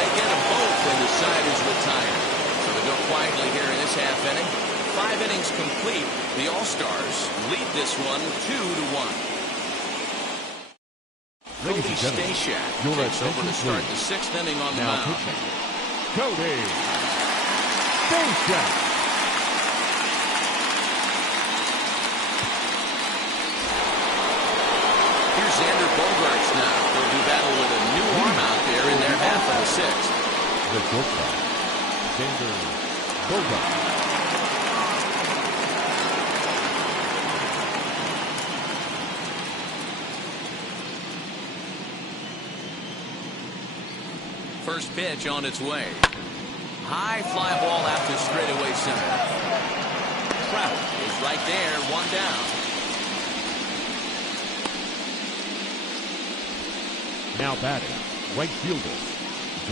They get them both, and the side is retired. So they go quietly here in this half inning. 5 innings complete. The All-Stars lead this one 2-1. Ladies Cody and gentlemen, Stashak your takes over to attention, start please. the 6th inning on the Now mound. pitching, Cody Stashak. Here's Xander Bogaerts now. They'll do battle with a new arm out there in their half of the 6th. The shortstop, Xander Bogaerts. First pitch on its way. High fly ball out to straightaway center. Trout is right there, one down. Now batting, right fielder,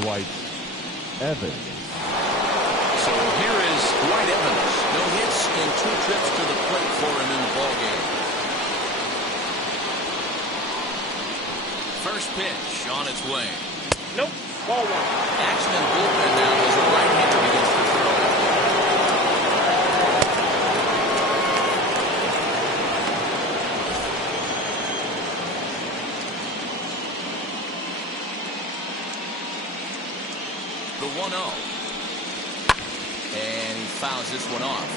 Dwight Evans. So here is Dwight Evans. No hits in 2 trips to the plate for him in the ballgame. First pitch on its way. Nope. Ball 1. Action in the bullpen now as a right-hander begins to throw. The 1-0. And he fouls this one off.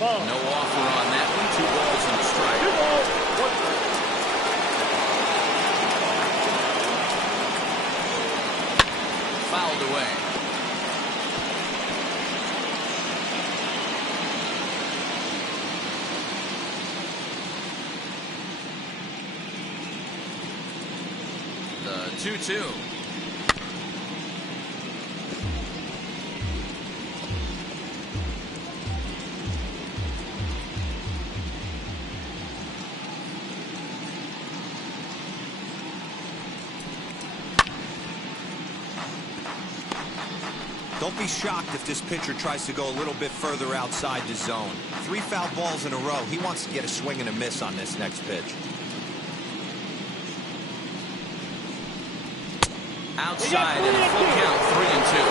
Ball. No offer on that one. 2 balls and a 2 strike. balls, 1 strike. Fouled away. The 2-2. Don't be shocked if this pitcher tries to go a little bit further outside the zone. 3 foul balls in a row. He wants to get a swing and a miss on this next pitch. Outside and a full count, 3-2.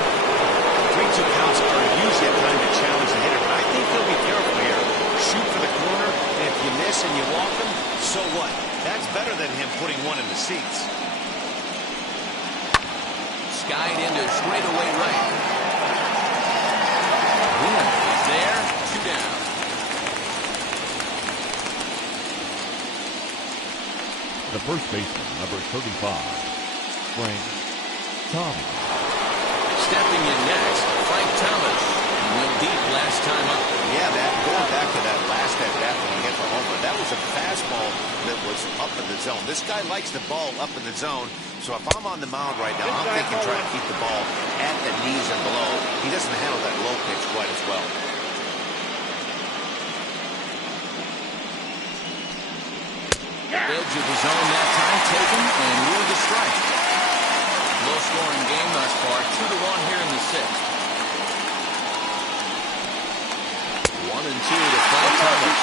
3-2 counts are usually a time to challenge the hitter, but I think they'll be careful here. Shoot for the corner, and if you miss and you walk him, so what? That's better than him putting one in the seats. Skied into straightaway right. Wynn is there, 2 down. The first baseman, number 35, Frank Thomas. Stepping in next, Frank Thomas. He went deep last time up. Yeah, going back to that last at-bat when he hit the homer, that was a fastball that was up in the zone. This guy likes the ball up in the zone, so if I'm on the mound right now, I'm thinking trying to keep the ball at the knees and below. He doesn't handle that low pitch quite as well. Edge of the zone that time taken and ruled a strike. Low scoring game thus far, 2-1 here in the 6th. 1-2 to Frank Thomas.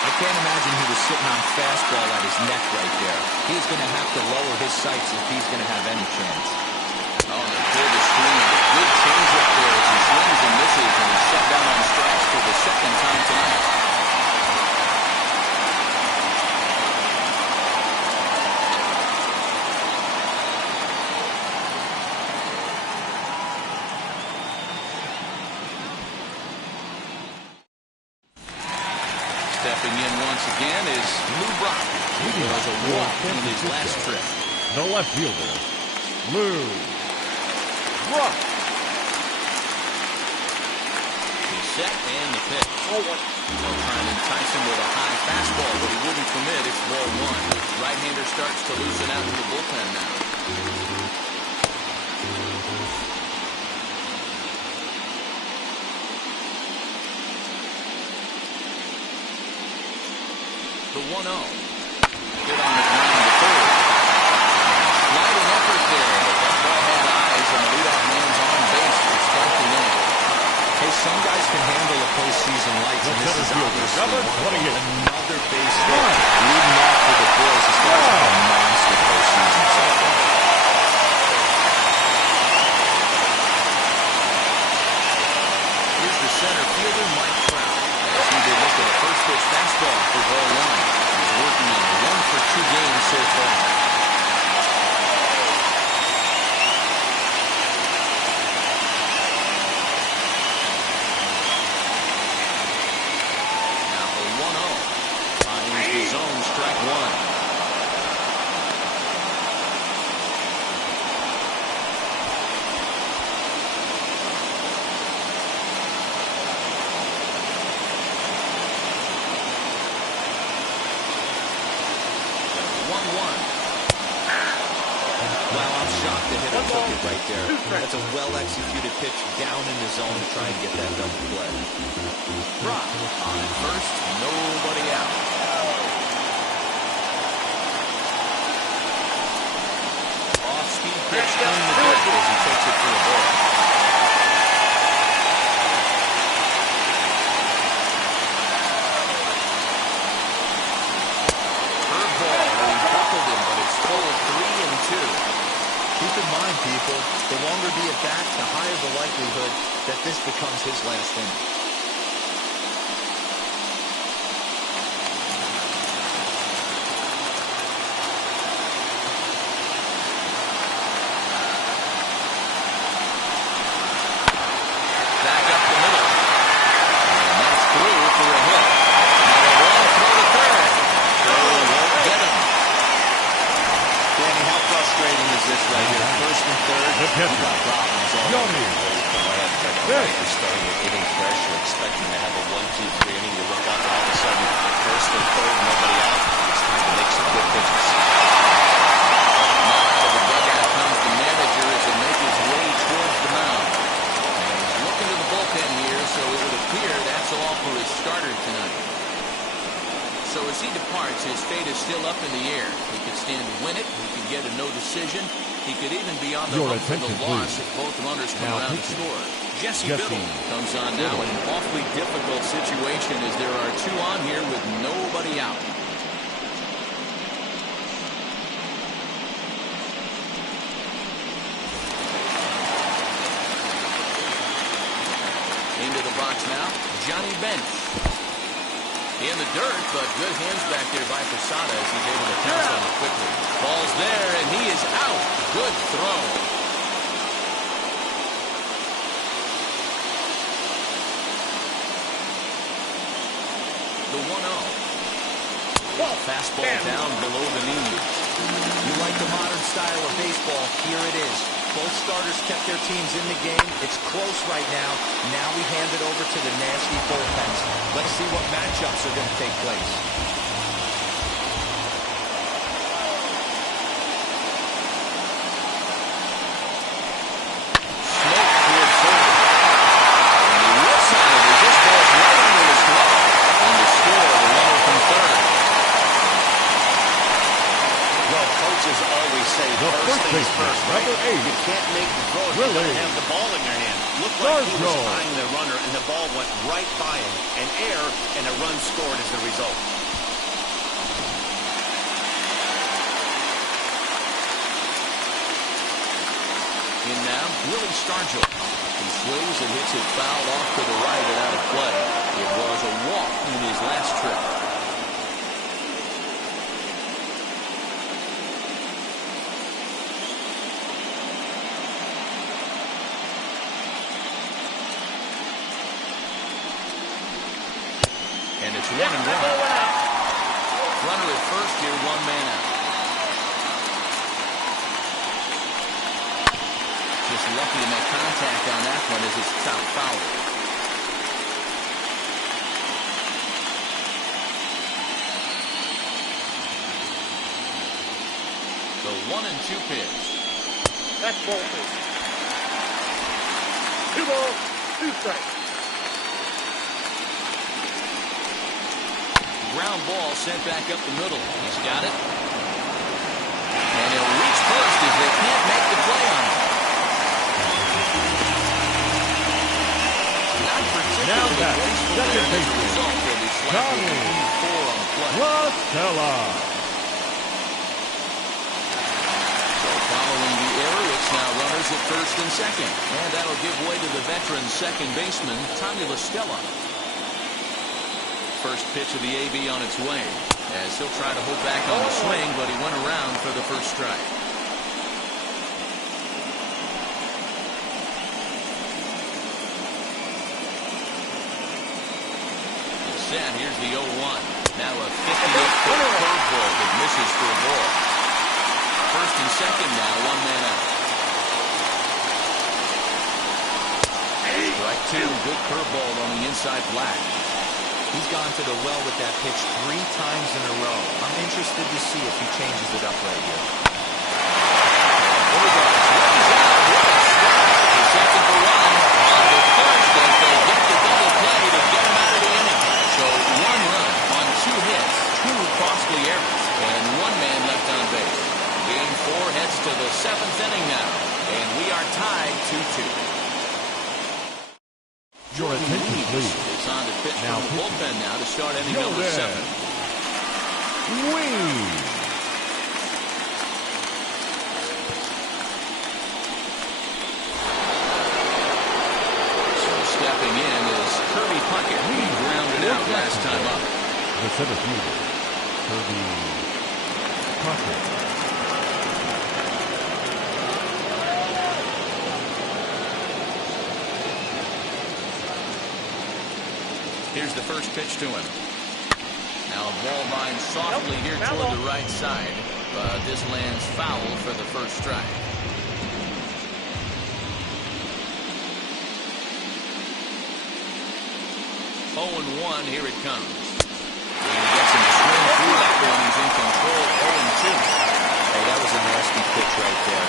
I can't imagine he was sitting on fastball at his neck right there. He's going to have to lower his sights if he's going to have any chance. Oh, and they pulled the swing. Good change up there as he swings and misses, and he's shut down on strikes for the 2nd time tonight. Stepping in once again is Lou Brock. He was a walk in his last trip. The left fielder, Lou Brock. He's set and the pitch. Well, trying to entice him with a high fastball, but he wouldn't commit. It's ball 1. Right-hander starts to loosen out in the bullpen now. The 1-0. Hit on the ground to third. Sliding effort there, but that ball had eyes, and the leadoff man's on base to start the inning. Hey, some guys can handle the postseason lights, and this is obviously number 28. Another base hit. Leading off for the boys. This guy's been a monster postseason so far. Here's the center fielder, Mike Trout. As he did look at a first pitch fastball for ball one. He's working on 1 for 2 games so far. Now the 1-0. Finds the zone, strike one. The hitter took it right there. That's a well-executed pitch down in the zone to try and get that double play. Brock on at first, nobody out. Off-speed pitch in the dirt as he takes it for a ball. Curveball, he buckled him, but it's full of 3-2. Keep in mind, people, the longer the at-bat, the higher the likelihood that this becomes his last inning. Back up the middle. And that's through for a hit. Now a ball throw to third. Third won't get him. Danny, how frustrating is this right here? First and third, The catcher, you got problems all Johnny. You're starting with hitting pressure, expecting to have a 1-2-3 inning. You look up and all of a sudden, first and third, nobody out. It's time to make some good pitches. Now out of the dugout comes the manager as he makes his way towards the mound. And he's looking to the bullpen here, so it would appear that's all for his starter tonight. So as he departs, his fate is still up in the air. He could stand to win it. He could get a no decision. He could even be on the Your hook for the attention, loss please. if both runners come Now around to pitching. score. Jesse Jesse Biddle comes on now in an awfully difficult situation as there are 2 on here with nobody out. Into the box now, Johnny Bench. In the dirt, but good hands back there by Posada as he's able to pounce on it quickly. Ball's there, and he is out. Good throw. The 1-0. Fastball down below the knees. You like the modern style of baseball, here it is. Both starters kept their teams in the game. It's close right now. Now we hand it over to the nasty bullpens. Let's see what matchups are going to take place. Smoke toward third. And he whips on it as this ball's right under his glove. And to score the runner from third. Well, coaches always say The first first things baseman, first, right? number 8. You can't make the throw if you Willie. don't have the ball in your hand. Looked like he was Largo. eyeing the runner, and the ball went right by him. An error, and a run scored as the result. In now, Willie Stargell. He swings and hits it foul off to the right and out of play. It was a walk in his last trip. And it's 1-1. Runner at first here, 1 man out. Just lucky to make contact on that one as it's top foul. The 1-2 pitch. That's ball 2. 2 balls, 2 strikes. Ground ball sent back up the middle. He's got it. And he'll reach first as they can't make the play on it. Not for Now bit of a back, wasteful second there, and as a baseman, result, they'll be slapped with a clean 4 on the play. LaStella. So following the error, it's now runners at first and second. And that'll give way to the veteran second baseman, Tommy LaStella. First pitch of the AB on its way, as he'll try to hold back on the swing, but he went around for the first strike. Set. Here's the 0-1. Now a 58-foot curveball that misses for a ball. First and second now, one man out. Strike 2. Good curveball on the inside flat. He's gone to the well with that pitch 3 times in a row. I'm interested to see if he changes it up right here. The second for one. On the first, as they get the double play to get him out of the inning. So 1 run on 2 hits, 2 costly errors, and 1 man left on base. Game 4 heads to the 7th inning now, and we are tied 2-2. Your attention, please. It's on to pitch Now from the bullpen now to start inning Yo number there. 7. Wing. So stepping in is Kirby Puckett. He grounded out last time up. The center fielder, Kirby Puckett. Here's the first pitch to him. Now a ball line softly here toward the right side, but this lands foul for the first strike. Oh and 1, here it comes. And he gets him to swing through that one. He's in control. 0 and 2. Hey, that was a nasty pitch right there.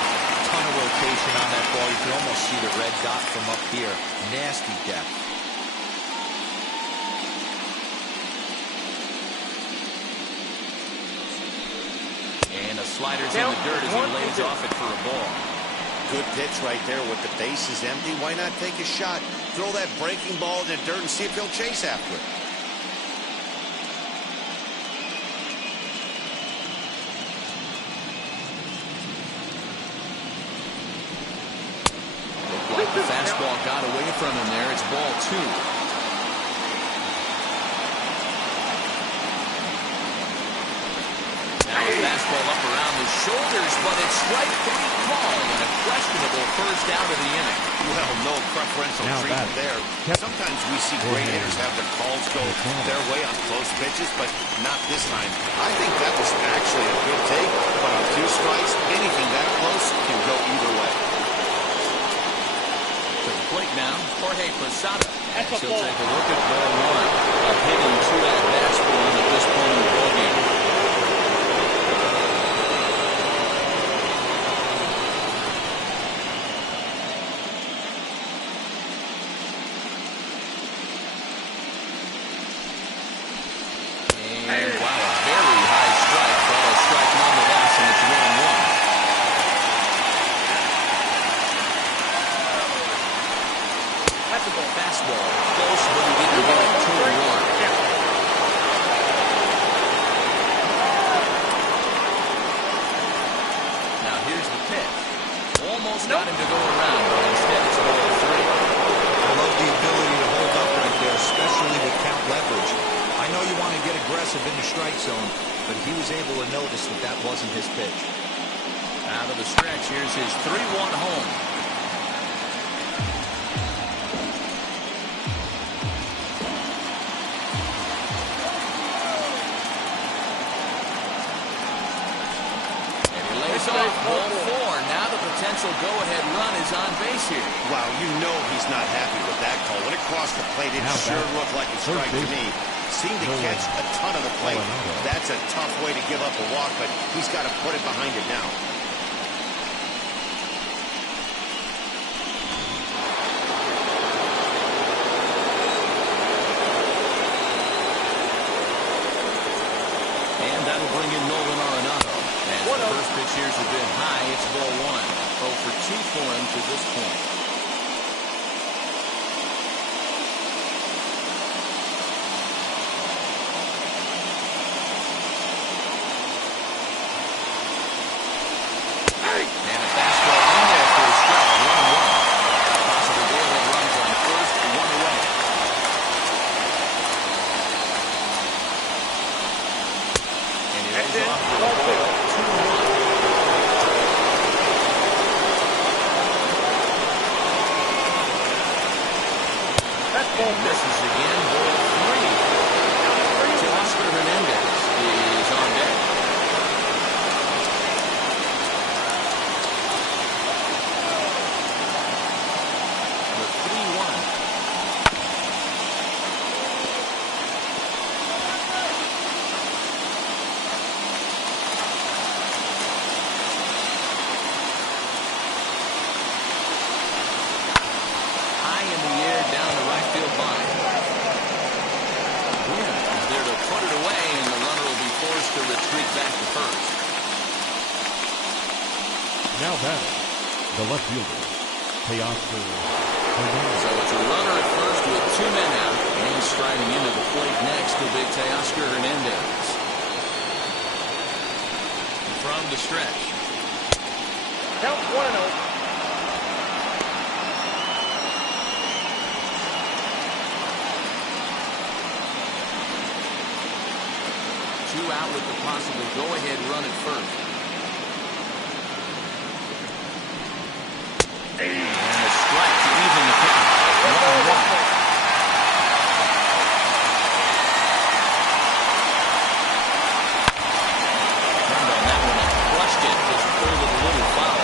Ton of rotation on that ball. You can almost see the red dot from up here. Nasty depth. And a slider's in the dirt as he lays off it for a ball. Good pitch right there with the bases empty. Why not take a shot? Throw that breaking ball in the dirt and see if he'll chase after it. Looked like the fastball got away from him there. It's ball 2. Fastball up around the shoulders, but it's strike 3 called and a questionable first out of the inning. Well, no preferential treatment there. Sometimes we see great hitters have their calls go their way on close pitches, but not this time. I think that was actually a good take, but on 2 strikes, anything that close can go either way. To the plate now, Jorge Posada. That's a He'll ball. take a look at ball 1. A hitting 2 at-bats for him at this point in the ballgame. Fastball, close, but he didn't get it. 2-1. Now here's the pitch. Almost got him to go around, but instead it's ball 3. I love the ability to hold up right there, especially with count leverage. I know you want to get aggressive in the strike zone, but he was able to notice that that wasn't his pitch. Out of the stretch, here's his 3-1 home. Off ball 4. Now the potential go-ahead run is on base here. Wow, you know he's not happy with that call. When it crossed the plate, it sure looked like a strike to me. Seemed to catch a ton of the plate. That's a tough way to give up a walk, but he's got to put it behind it now. And that'll bring in Nolan Arenado. As the first pitch here's a bit high, it's ball 1. 0 for 2 for him to this point. Misses again, ball 3. Teoscar Hernandez is on deck. The 3-1. High in the air down the right field line. Wynn is there to put it away, and the runner will be forced to retreat back to first. Now batting, the left fielder, Teoscar Hernandez. So it's a runner at first with 2 men out, and striding into the plate next will be Teoscar Hernandez. From the stretch. Count 1-0. Two out with the possible go-ahead run at first. And a strike to even the count. 1-1. Turned on that one and crushed it. Just pulled it a little foul.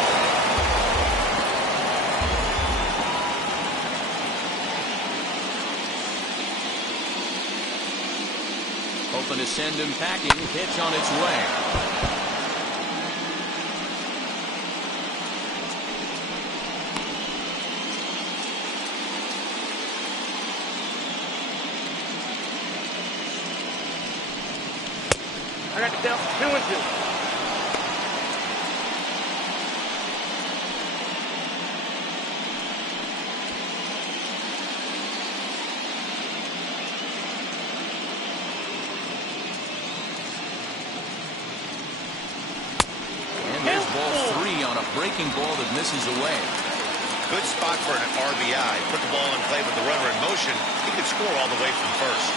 Hoping to send him packing. Pitch on its way. I got the count 2-2. And there's ball 3 on a breaking ball that misses away. Good spot for an RBI. Put the ball in play with the runner in motion. He could score all the way from first.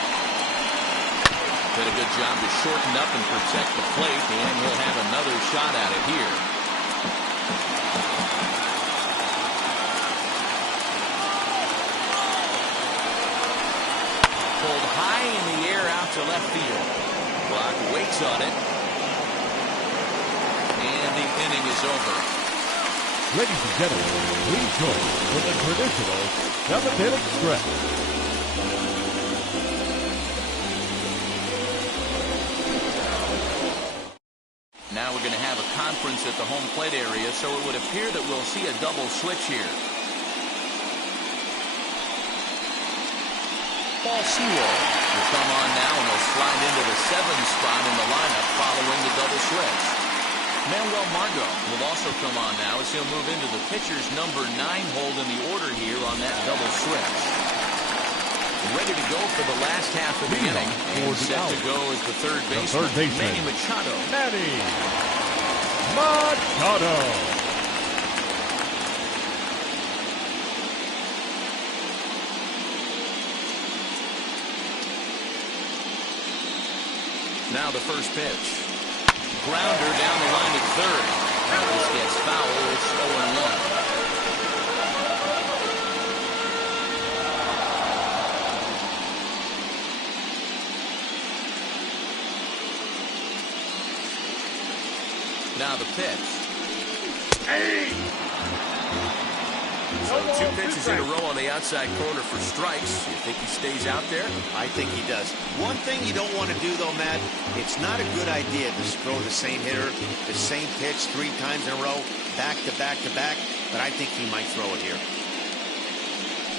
Did a good job to shorten up and protect the plate, and he'll have another shot at it here. Pulled high in the air out to left field. Clock waits on it. And the inning is over. Ladies and gentlemen, please join for the traditional 7th-inning stretch. Now we're going to have a conference at the home plate area, so it would appear that we'll see a double switch here. Paul Sewell will come on now, and he'll slide into the 7th spot in the lineup following the double switch. Manuel Margot will also come on now as he'll move into the pitcher's number 9 hold in the order here on that double switch. Ready to go for the last half of the inning, and set to go as the third baseman, Manny Machado. Manny Machado. Now the first pitch. Grounder down the line at third. This gets foul. It's 0-1. Now the pitch. So 2 pitches in a row on the outside corner for strikes. You think he stays out there? I think he does. One thing you don't want to do, though, Matt, it's not a good idea to throw the same hitter, the same pitch 3 times in a row, back to back to back, but I think he might throw it here.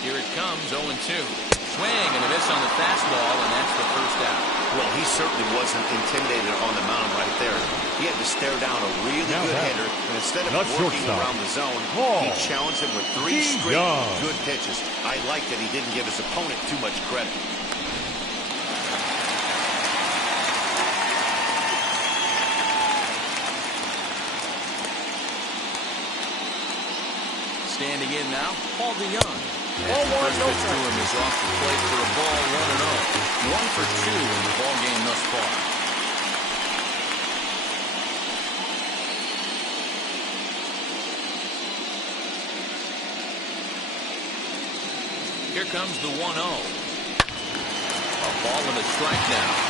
Here it comes, 0-2. Swing and a miss on the fastball, and that's the first out. Well, he certainly wasn't intimidated on the mound right there. He had to stare down a really good hitter, and instead of working around the zone, he challenged him with 3 straight good pitches. I like that he didn't give his opponent too much credit. Standing in now, Paul DeYoung. First pitch to him is off the plate for a ball, 1-0. 1 for 2 in the ball game thus far. Here comes the 1-0. A ball and a strike now.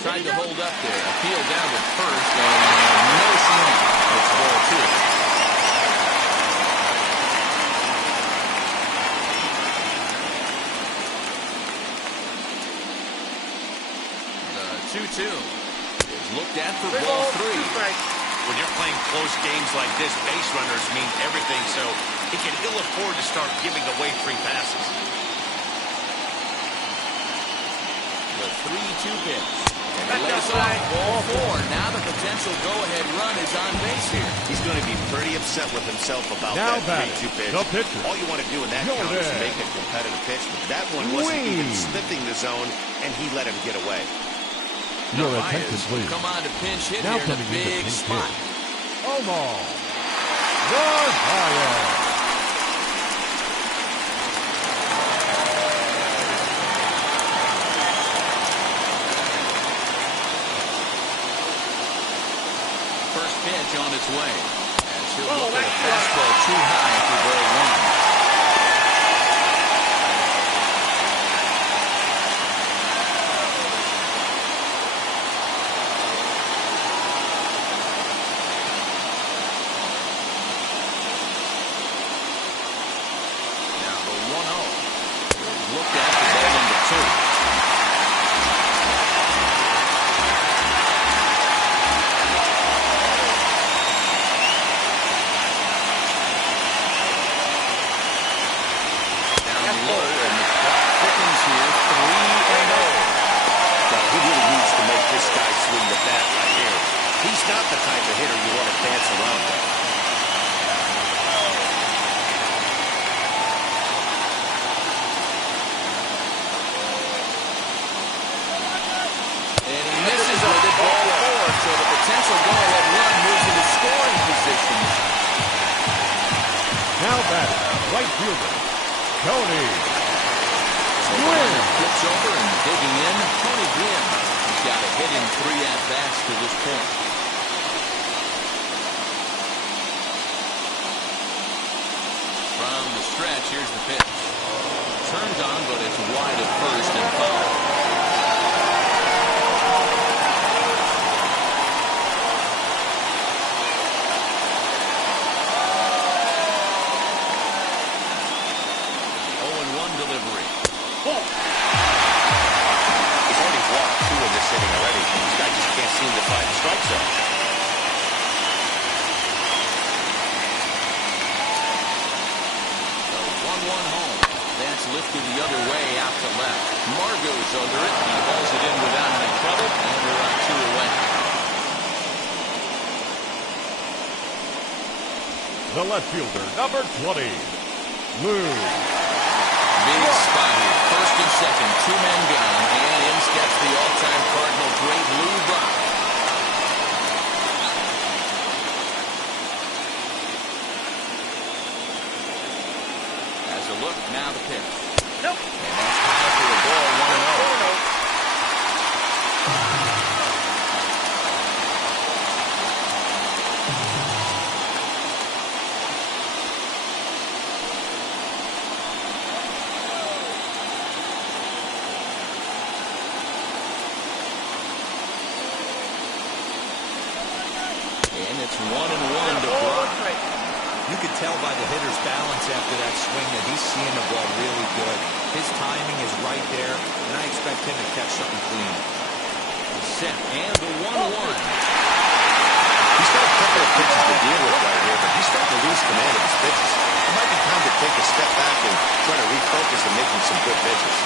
Tried to hold up there. Appeal down to first, and no swing. It's ball 2. The 2-2 is looked at for ball 3. When you're playing close games like this, base runners mean everything, so he can ill afford to start giving away free passes. The 3-2 pitch. And he lays off ball 4. Now the potential go-ahead run is on base here. He's going to be pretty upset with himself about now that 3-2 pitch. All you want to do in that count is make a competitive pitch, but that one wasn't even sniffing the zone, and he let him get away. Your attention, please. Come on to pinch hit now here in a big spot. Omar Narvaez. Pitch on its way. As he'll look at a fastball too high for ball 1. Now the 1-0. Looked at for ball number 2. He's not the type of hitter you want to dance around with. And he misses with it, ball 4. So the potential go-ahead run moves into scoring position. Now batting, right fielder, Tony Gwynn. Flips over and digging in, Tony Gwynn. He's got a hit in 3 at-bats to this point. From the stretch, here's the pitch. Turned on, but it's wide at first and foul. The 0-1 delivery. He's already walked 2 in this inning already. This guy just can't seem to find the strike zone. Lifted the other way out to left. Margot's under it. He hauls it in without any trouble, and we're on 2 away. The left fielder, number 20, Lou. Big spot here. First and second, 2 men gone, and in steps the all-time Cardinal great Lou Brock. As a look, now the pitch. Nope. And that's high for a ball, 1-0. And it's 1-1 to Brock. You could tell by the hitter's balance after that swing that he's seeing the ball really good. His timing is right there, and I expect him to catch something clean. The set and the 1-1. He's got a couple of pitches to deal with right here, but he's starting to lose command of his pitches. It might be time to take a step back and try to refocus and making some good pitches.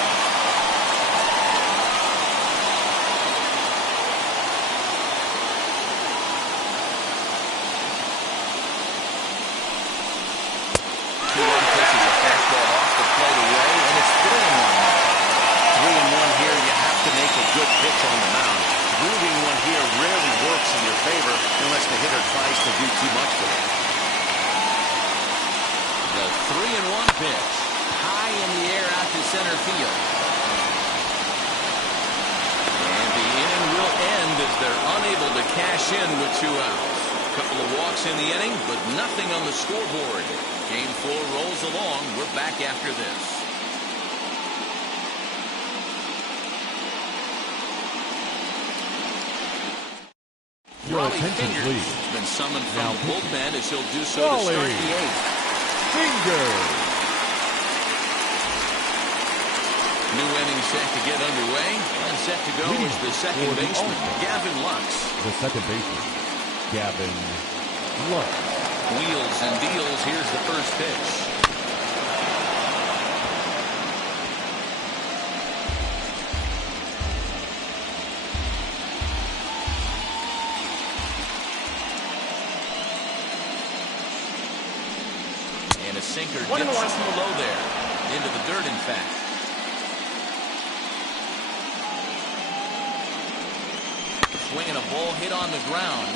favor unless the hitter tries to do too much with it. The 3-1 pitch. High in the air out to center field. And the inning will end as they're unable to cash in with 2 outs. A couple of walks in the inning, but nothing on the scoreboard. Game 4 rolls along. We're back after this. Your Raleigh attention, Fingers please. has been summoned from Now the bullpen as he'll do so Raleigh to start the 8th. Fingers. New inning set to get underway, and set to go is the second baseman, Gavin Lux. The second baseman, Gavin Lux. Wheels and deals. Here's the first pitch. And a sinker dips too low there. Into the dirt, in fact. Swinging a ball hit on the ground,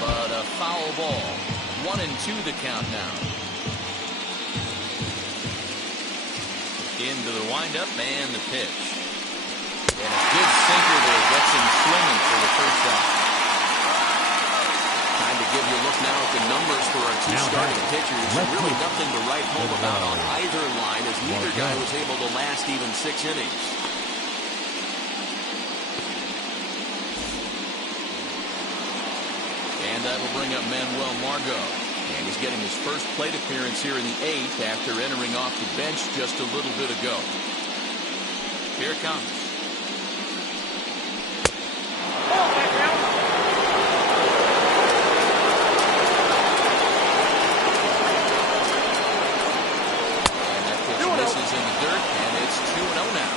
but a foul ball. 1-2 the count now. Into the windup and the pitch. And a good sinker there gets him swinging for the first out. Time to give you a look now at the numbers for our 2 starting pitchers. Really nothing to write home about on either line, as neither guy was able to last even 6 innings. And that'll bring up Manuel Margot. And he's getting his first plate appearance here in the 8th after entering off the bench just a little bit ago. Here it comes. And that pitch misses in the dirt, and it's 2-0 now.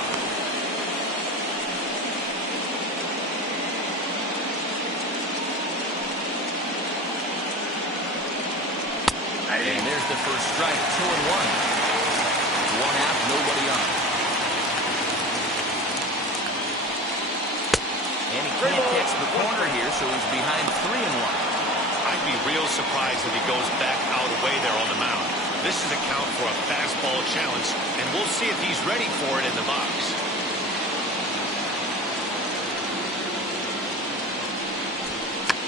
And there's the first strike, 2-1. 1 out, nobody on. And he can't catch the corner here, so he's behind 3-1. I'd be real surprised if he goes back out away there on the mound. This is a count for a fastball challenge, and we'll see if he's ready for it in the box.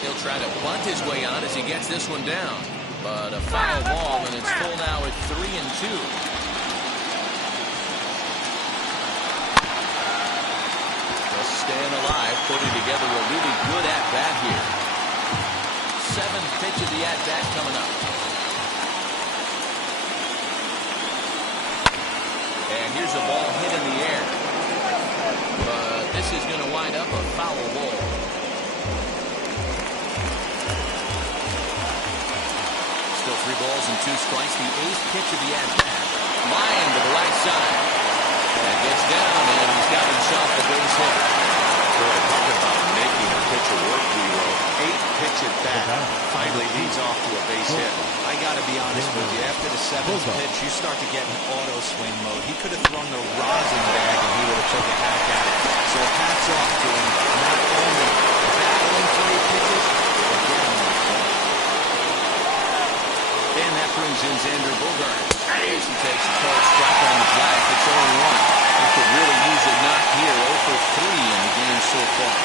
He'll try to bunt his way on as he gets this one down. But a foul ball, and it's full now at 3-2. Just staying alive, putting together a really good at-bat here. 7th pitch of the at-bat coming up. And here's a ball hit in the air. But this is going to wind up a foul ball. Still 3 balls and 2 strikes. The 8th pitch of the at-bat. Line to the right side. That gets down, and he's got himself a base hit. Boy, talk about making a pitcher work, Leo. 8th pitch at bat finally leads off to a base hit. I got to be honest with you. After the 7th pitch, you start to get in auto swing mode. He could have thrown the rosin bag, and he would have took a hack at it. So hats off to him. Not only battling for 8 pitches, but getting them. And that brings in Xander Bogaerts. As he takes a cold strike on the flag. It's 0-1. He could really use a knock here. 0 for 3 in the game so far.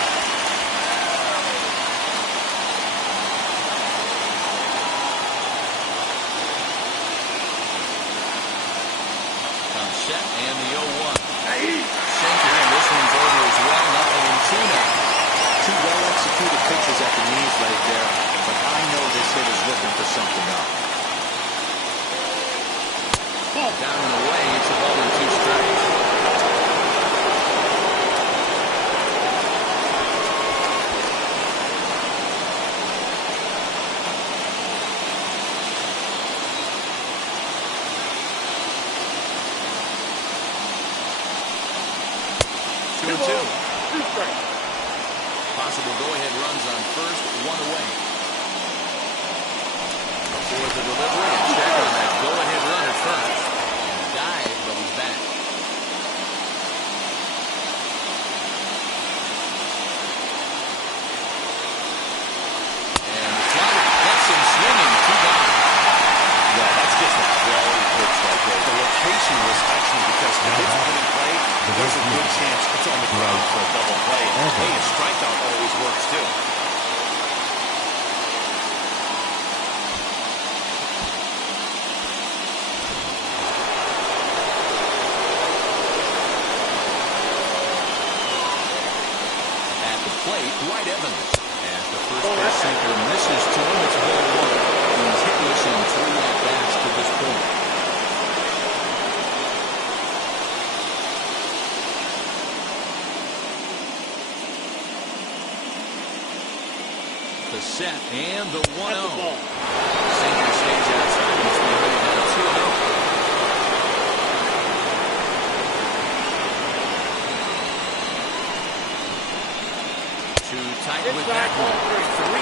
Comes set and the 0-1. Sinker, and this one's over as well. 0-2 now. 2 well-executed pitches at the knees right there. But I know this hit is looking for something else. Down and away, it's a ball and 2 strikes. Possible go-ahead runs on first, 1 away. Before the delivery, and check on that go-ahead run at first. Dive, but he's back. mention was excellent because if it's put in play, there's a good chance it's on the ground for a double play. Hey, a strikeout always works too. At the plate, Dwight Evans. As the first base sinker misses to him, it's ball one. He's hitless in 3 at-bats to this point. The set and the 1-0. Sinker stays outside. He's been ready down 2-0. Tight with that one. 3-0.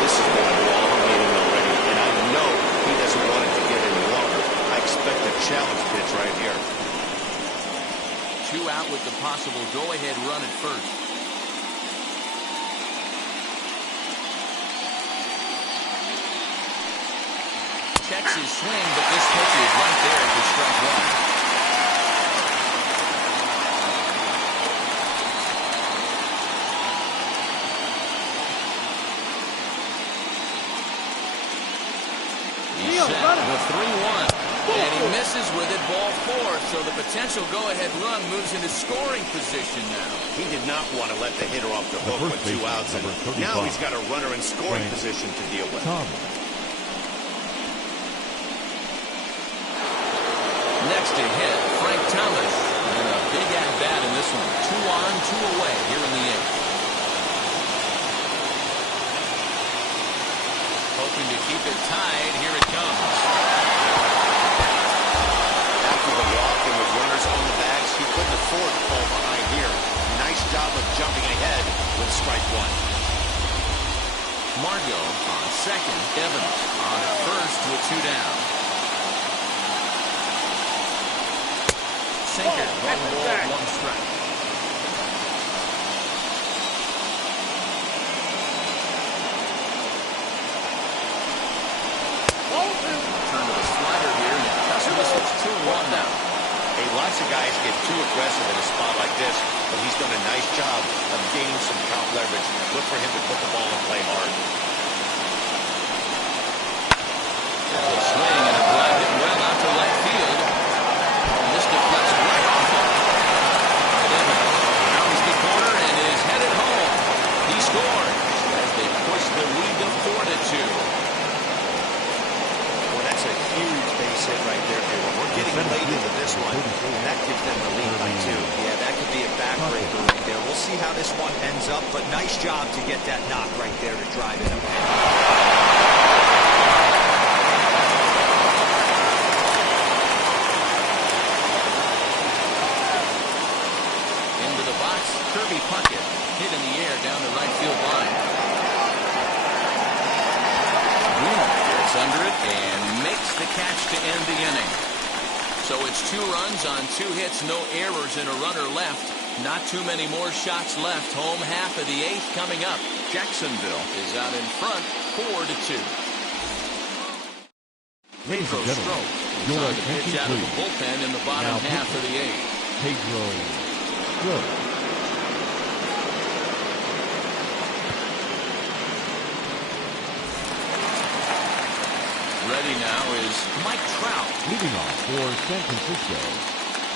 This has been a long meeting already, and I know he doesn't want it to get any longer. I expect a challenge pitch right here. 2 out with the possible go-ahead run at first. Checks his swing, but this pitch is right there for strike one. The 3-1. And he misses with it, ball 4. So the potential go-ahead run moves into scoring position now. He did not want to let the hitter off the hook with 2 outs. And now he's got a runner in scoring position to deal with. Next to hit, Frank Thomas. And a big at-bat in this one. 2 on, 2 away here in the 8th. Hoping to keep it tied. Here it comes. After the walk and with runners on the bags, he couldn't afford to fall behind here. Nice job of jumping ahead with strike one. Margot on second. Evans on at first with 2 down. Sinker, 1 ball, 1 strike. Turn to the slider here, and it's 2-1 now. Hey, lots of guys get too aggressive in a spot like this, but he's done a nice job of gaining some count leverage. Look for him to put the ball and play hard. There's a swing and a drive hit well out to left field. And this deflects right off of Evans. Rounds the corner and is headed home. He scores as they push the lead to 4-2. That's a huge base hit right there. We're getting late into this one, and that gives them the lead by 2. Yeah, that could be a backbreaker right there. We'll see how this one ends up, but nice job to get that knock right there to drive in a pin. Into the box, Kirby Puckett hit in the air down the right field line. Gets under it and makes the catch to end the inning. So it's 2 runs on 2 hits, no errors, and a runner left. Not too many more shots left. Home half of the 8th coming up. Jacksonville is out in front, 4-2. Pedro Strop is on the pitch out of the bullpen in the bottom half of the 8th. Pedro Strop. Ready now is Mike Trout. Leading off for San Francisco,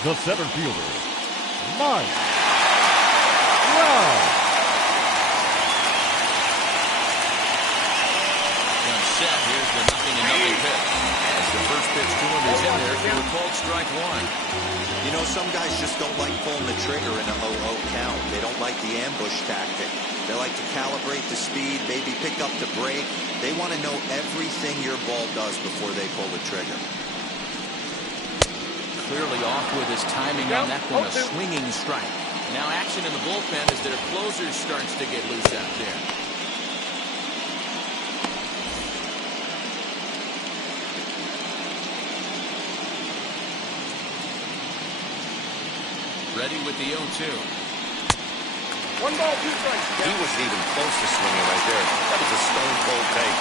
the center fielder, Mike Trout. Set. Here's the 0-0 pitch. As the first pitch to him is in there for a called strike 1. You know, some guys just don't like pulling the trigger in a 0-0 count. They don't like the ambush tactic. They like to calibrate the speed, maybe pick up the brake. They want to know everything your ball does before they pull the trigger. Clearly off with his timing on that one, a swinging strike. Now action in the bullpen as their closer starts to get loose out there. Ready with the 0-2. 1 ball, 2 strikes. He wasn't even close to swinging right there. That was a stone-cold take.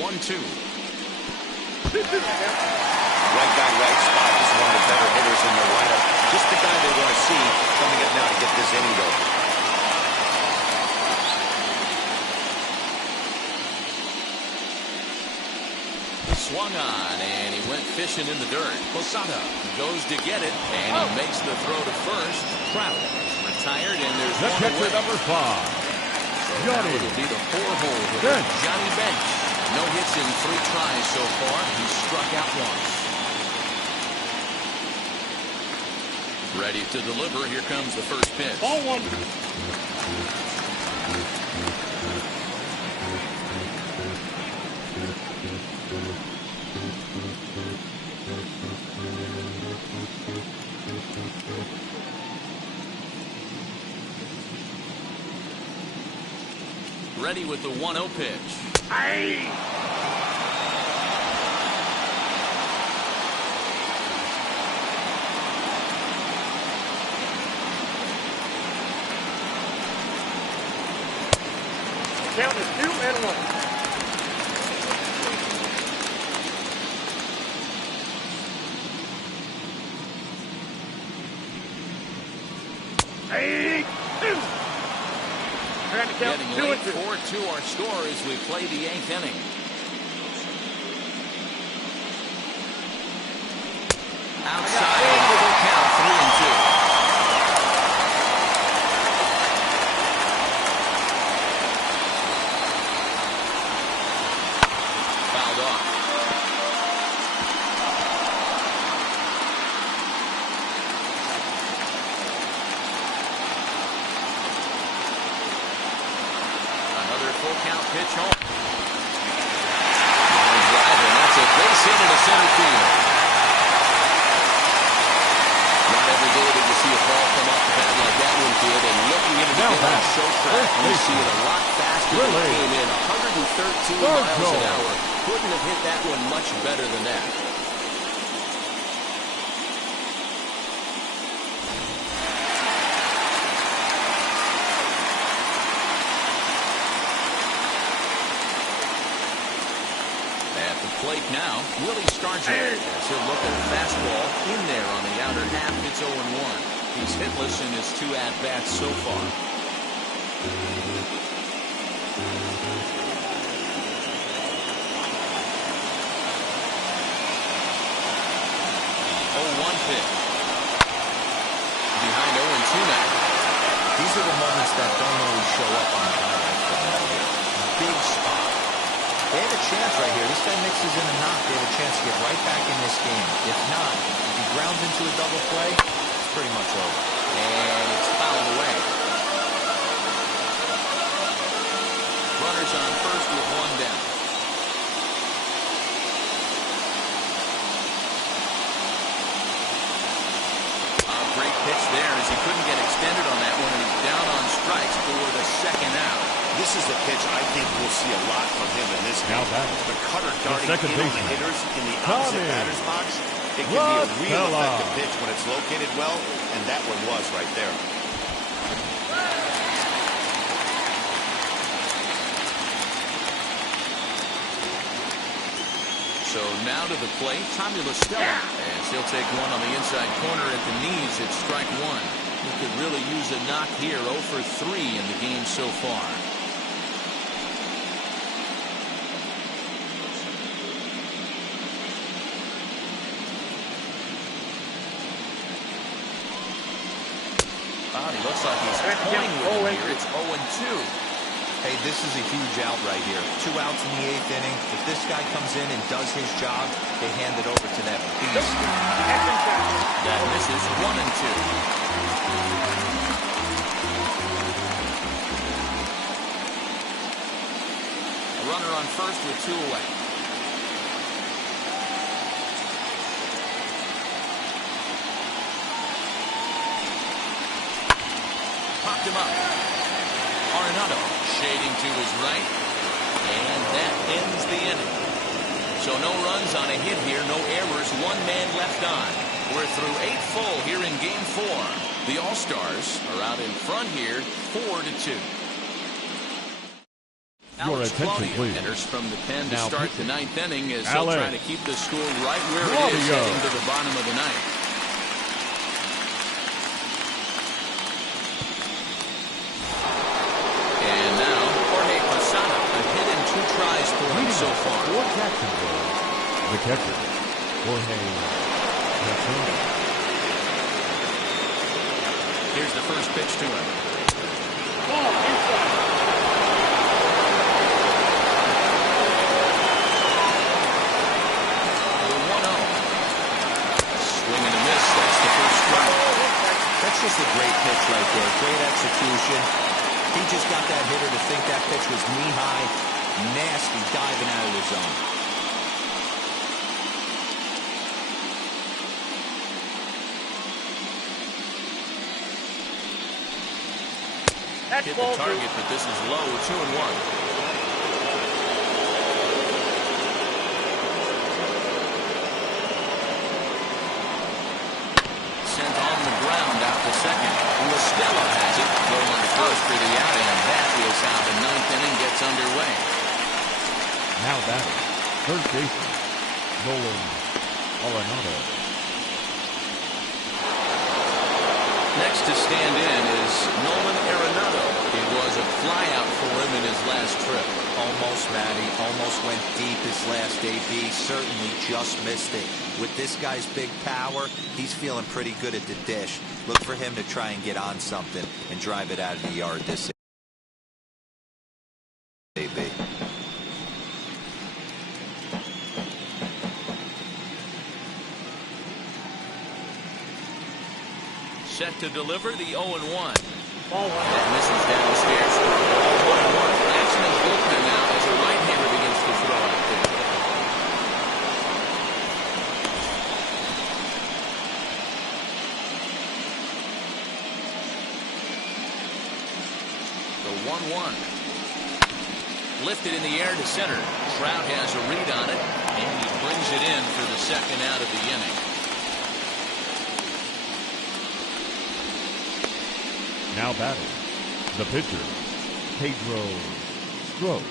1-2. Right guy, right spot. This is one of the better hitters in their lineup. Just the guy they want to see coming up now to get this inning going. Swung on, and he went fishing in the dirt. Posada goes to get it, and he makes the throw to first. Trout retired, and there's The one catcher, away. number 5, Johnny It'll be the 4-hole with Bench. Johnny Bench. No hits in 3 tries so far. He struck out once. Ready to deliver. Here comes the first pitch. Ball 1. Ready with the 1-0 pitch. Aye. Count is 2-1. Hey, 2. Trying to count Getting 2 late, and 2. 4-2 our score as we play the 8th inning. Outside, and a full count, 3-2. Fouled off. Another full count pitch home. Line drive, and that's a base hit into center field. Not every day that you see a ball come off the bat like that one did, and looking into the Now game on back. show track, First you see it a lot faster than it Really? came in. 113 Third miles goal. an hour. Couldn't have hit that one much better than that. At the plate now, Willie Stargell. As he'll look at a fastball in there on the outer half. It's 0-1. He's hitless in his 2 at-bats so far. 0-1 pitch. Behind 0-2 now. These are the moments that don't always show up on the highlight film right here. Big spot. They have a chance right here. This guy mixes in a knock. They have a chance to get right back in this game. If not, if he grounds into a double play, it's pretty much over. And it's fouled away. Runners on first with 1 down. Great pitch there as he couldn't get extended on that one, and he's down on strikes for the 2nd out. This is a pitch I think we'll see a lot from him in this game. Now back. The cutter darting second in on the baseman, hitters in the opposite Tommy batter's box. It can be a real Rotella. effective pitch when it's located well, and that one was right there. So now to the plate, Tommy La Stella, as he'll take one on the inside corner at the knees at strike 1. He could really use a knock here. 0 for 3 in the game so far. He looks like he's toying with it here. It's 0-2. Hey, this is a huge out right here. 2 outs in the 8th inning. If this guy comes in and does his job, they hand it over to that beast. That misses. 1-2. A runner on first with 2 away. Popped him up. Arenado shading to his right, and that ends the inning. So no runs on a hit here, no errors, 1 man left on. We're through 8 full here in Game 4. The All-Stars are out in front here, 4-2. Alex attention, Claudio please. enters from the pen to Now start the pitching. ninth inning as Alex he'll try to keep the score right where it is Claudio. heading to the bottom of the ninth. And now Jorge Posada, a hit in 2 tries for him so far. For Jacksonville, the catcher, Jorge Posada. Here's the first pitch to him. Ball inside. The 1-0. Swing and a miss. That's the first strike. That's just a great pitch right there. Great execution. He just got that hitter to think that pitch was knee-high. Nasty diving out of the zone. That's Hit the ball target, but this is low. 2-1. Sent on the ground out to second. Stella has it. Going to first for the out, and that is how the ninth inning gets underway. Now batting, third baseman, Nolan Arenado. Next to stand in is Nolan Arenado. It was a flyout for him in his last trip. Almost, Matty. Almost went deep his last AB. Certainly just missed it. With this guy's big power, he's feeling pretty good at the dish. Look for him to try and get on something and drive it out of the yard this AB. Set to deliver the 0-1. Ball 1. That misses downstairs. Ball 1-1. Action in bullpen now as a right-hander begins to throw out there. The 1-1. Lifted in the air to center. Trout has a read on it, and he brings it in for the second out of the inning. Now batting, the pitcher, Pedro Strop.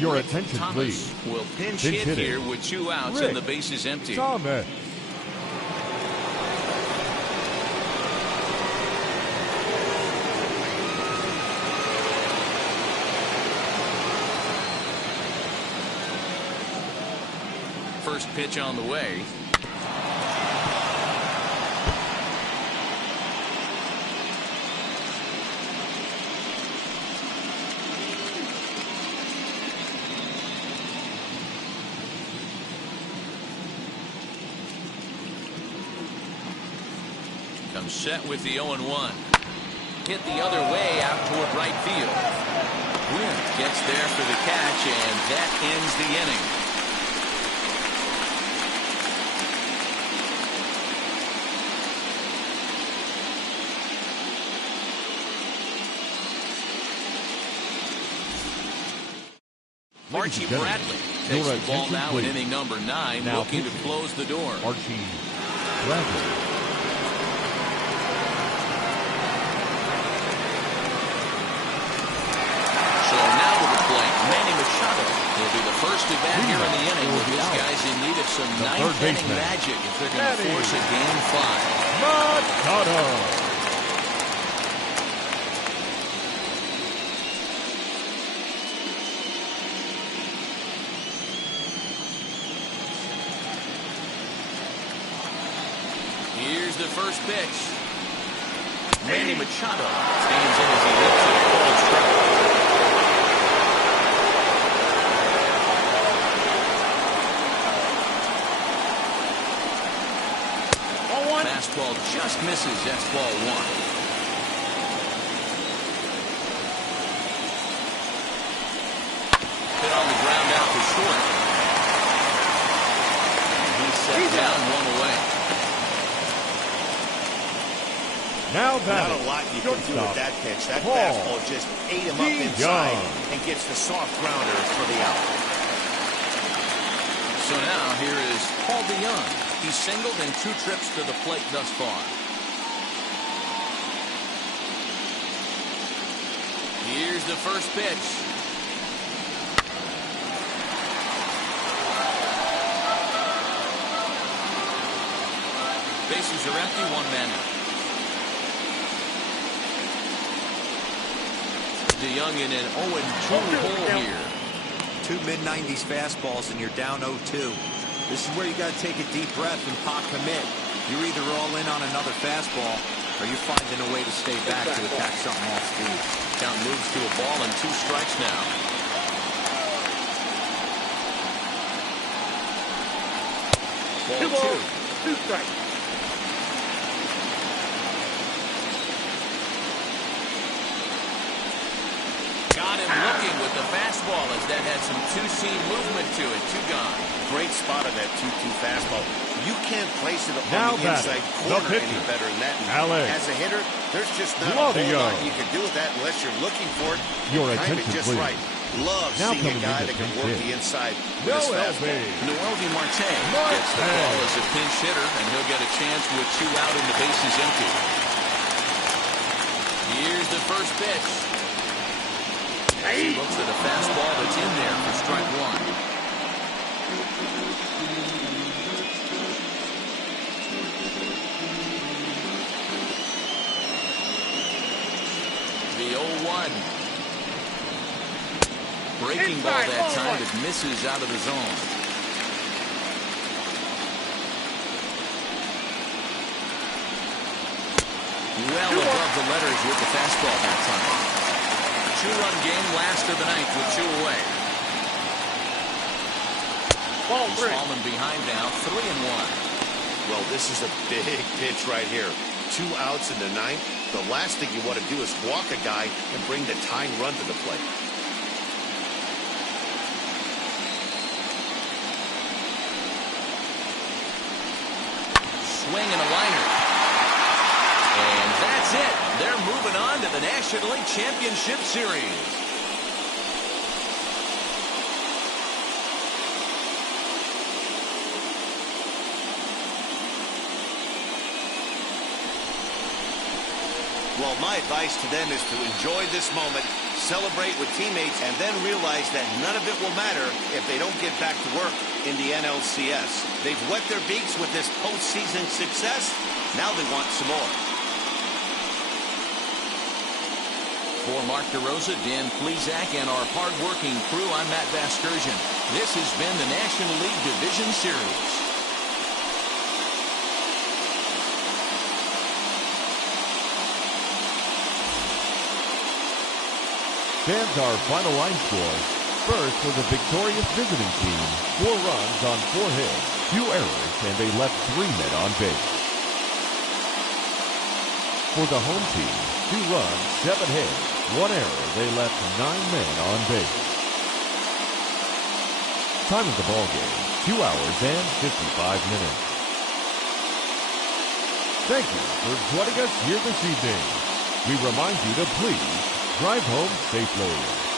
Your attention, Thomas please. will pinch Pinch hit hitting. here with 2 outs Rick and the bases empty. Thomas. First pitch on the way. Comes set with the 0-1. Hit the other way out toward right field. Wynn gets there for the catch, and that ends the inning. Archie Bradley takes the ball now in inning number 9, now looking to close the door. Archie Bradley. So now to the plate, Manny Machado will be the first to bat here in the inning with these guys in need of some ninth inning magic if they're going to force a game 5. Machado. Here's the first pitch. Manny Machado stands in as he hits it cold strike. Ball 1. Fastball just misses. That's ball 1. Hit on the ground out to short. And he's set down 1 away. Now Not batting, a lot you can do with that pitch. That fastball just ate him up inside and gets the soft grounder for the out. So now here is Paul DeYoung. He's singled in 2 trips to the plate thus far. Here's the first pitch. Bases are empty, one man out. DeYoung in an 0-2 hole here. Two mid-90s fastballs and you're down 0-2. This is where you got to take a deep breath and pot commit. You're either all in on another fastball or you're finding a way to stay back to attack something off speed. Count moves to a ball and 2 strikes now. Ball 2. 2 strikes. Got him looking with the fastball as that had some two-seam movement to it. 2 gone. Great spot on that 2-2 fastball. You can't place it Now on the inside corner any better than that. Alex. As a hitter, there's just not a whole lot you can do with that unless you're looking for it. Your Time it attention, just please. right. Love Now seeing a coming guy into that can pinch work hit. the inside with his fastball. ULB Marte gets the ball as a pinch hitter, and he'll get a chance with 2 out and the bases empty. Here's the first pitch. He looks at a fastball that's in there for strike 1. The 0-1. Breaking ball that time that misses out of the zone. Well above the letters with the fastball that time. 2-run game, last of the ninth with 2 away. Ball 3. Falling behind now, 3-1. Well, this is a big pitch right here. 2 outs in the 9th. The last thing you want to do is walk a guy and bring the tying run to the plate. Swing and a liner. And that's it. They're moving on to the National League Championship Series. Well, my advice to them is to enjoy this moment, celebrate with teammates, and then realize that none of it will matter if they don't get back to work in the NLCS. They've wet their beaks with this postseason success. Now they want some more. For Mark DeRosa, Dan Plesac, and our hard-working crew, I'm Matt Vasgersian. This has been the National League Division Series. Fans, our final line score. First for the victorious visiting team, 4 runs on 4 hits, 2 errors, and they left 3 men on base. For the home team, 2 runs, 7 hits, 1 error, they left 9 men on base. Time of the ball game, 2 hours and 55 minutes. Thank you for joining us here this evening. We remind you to please drive home safely.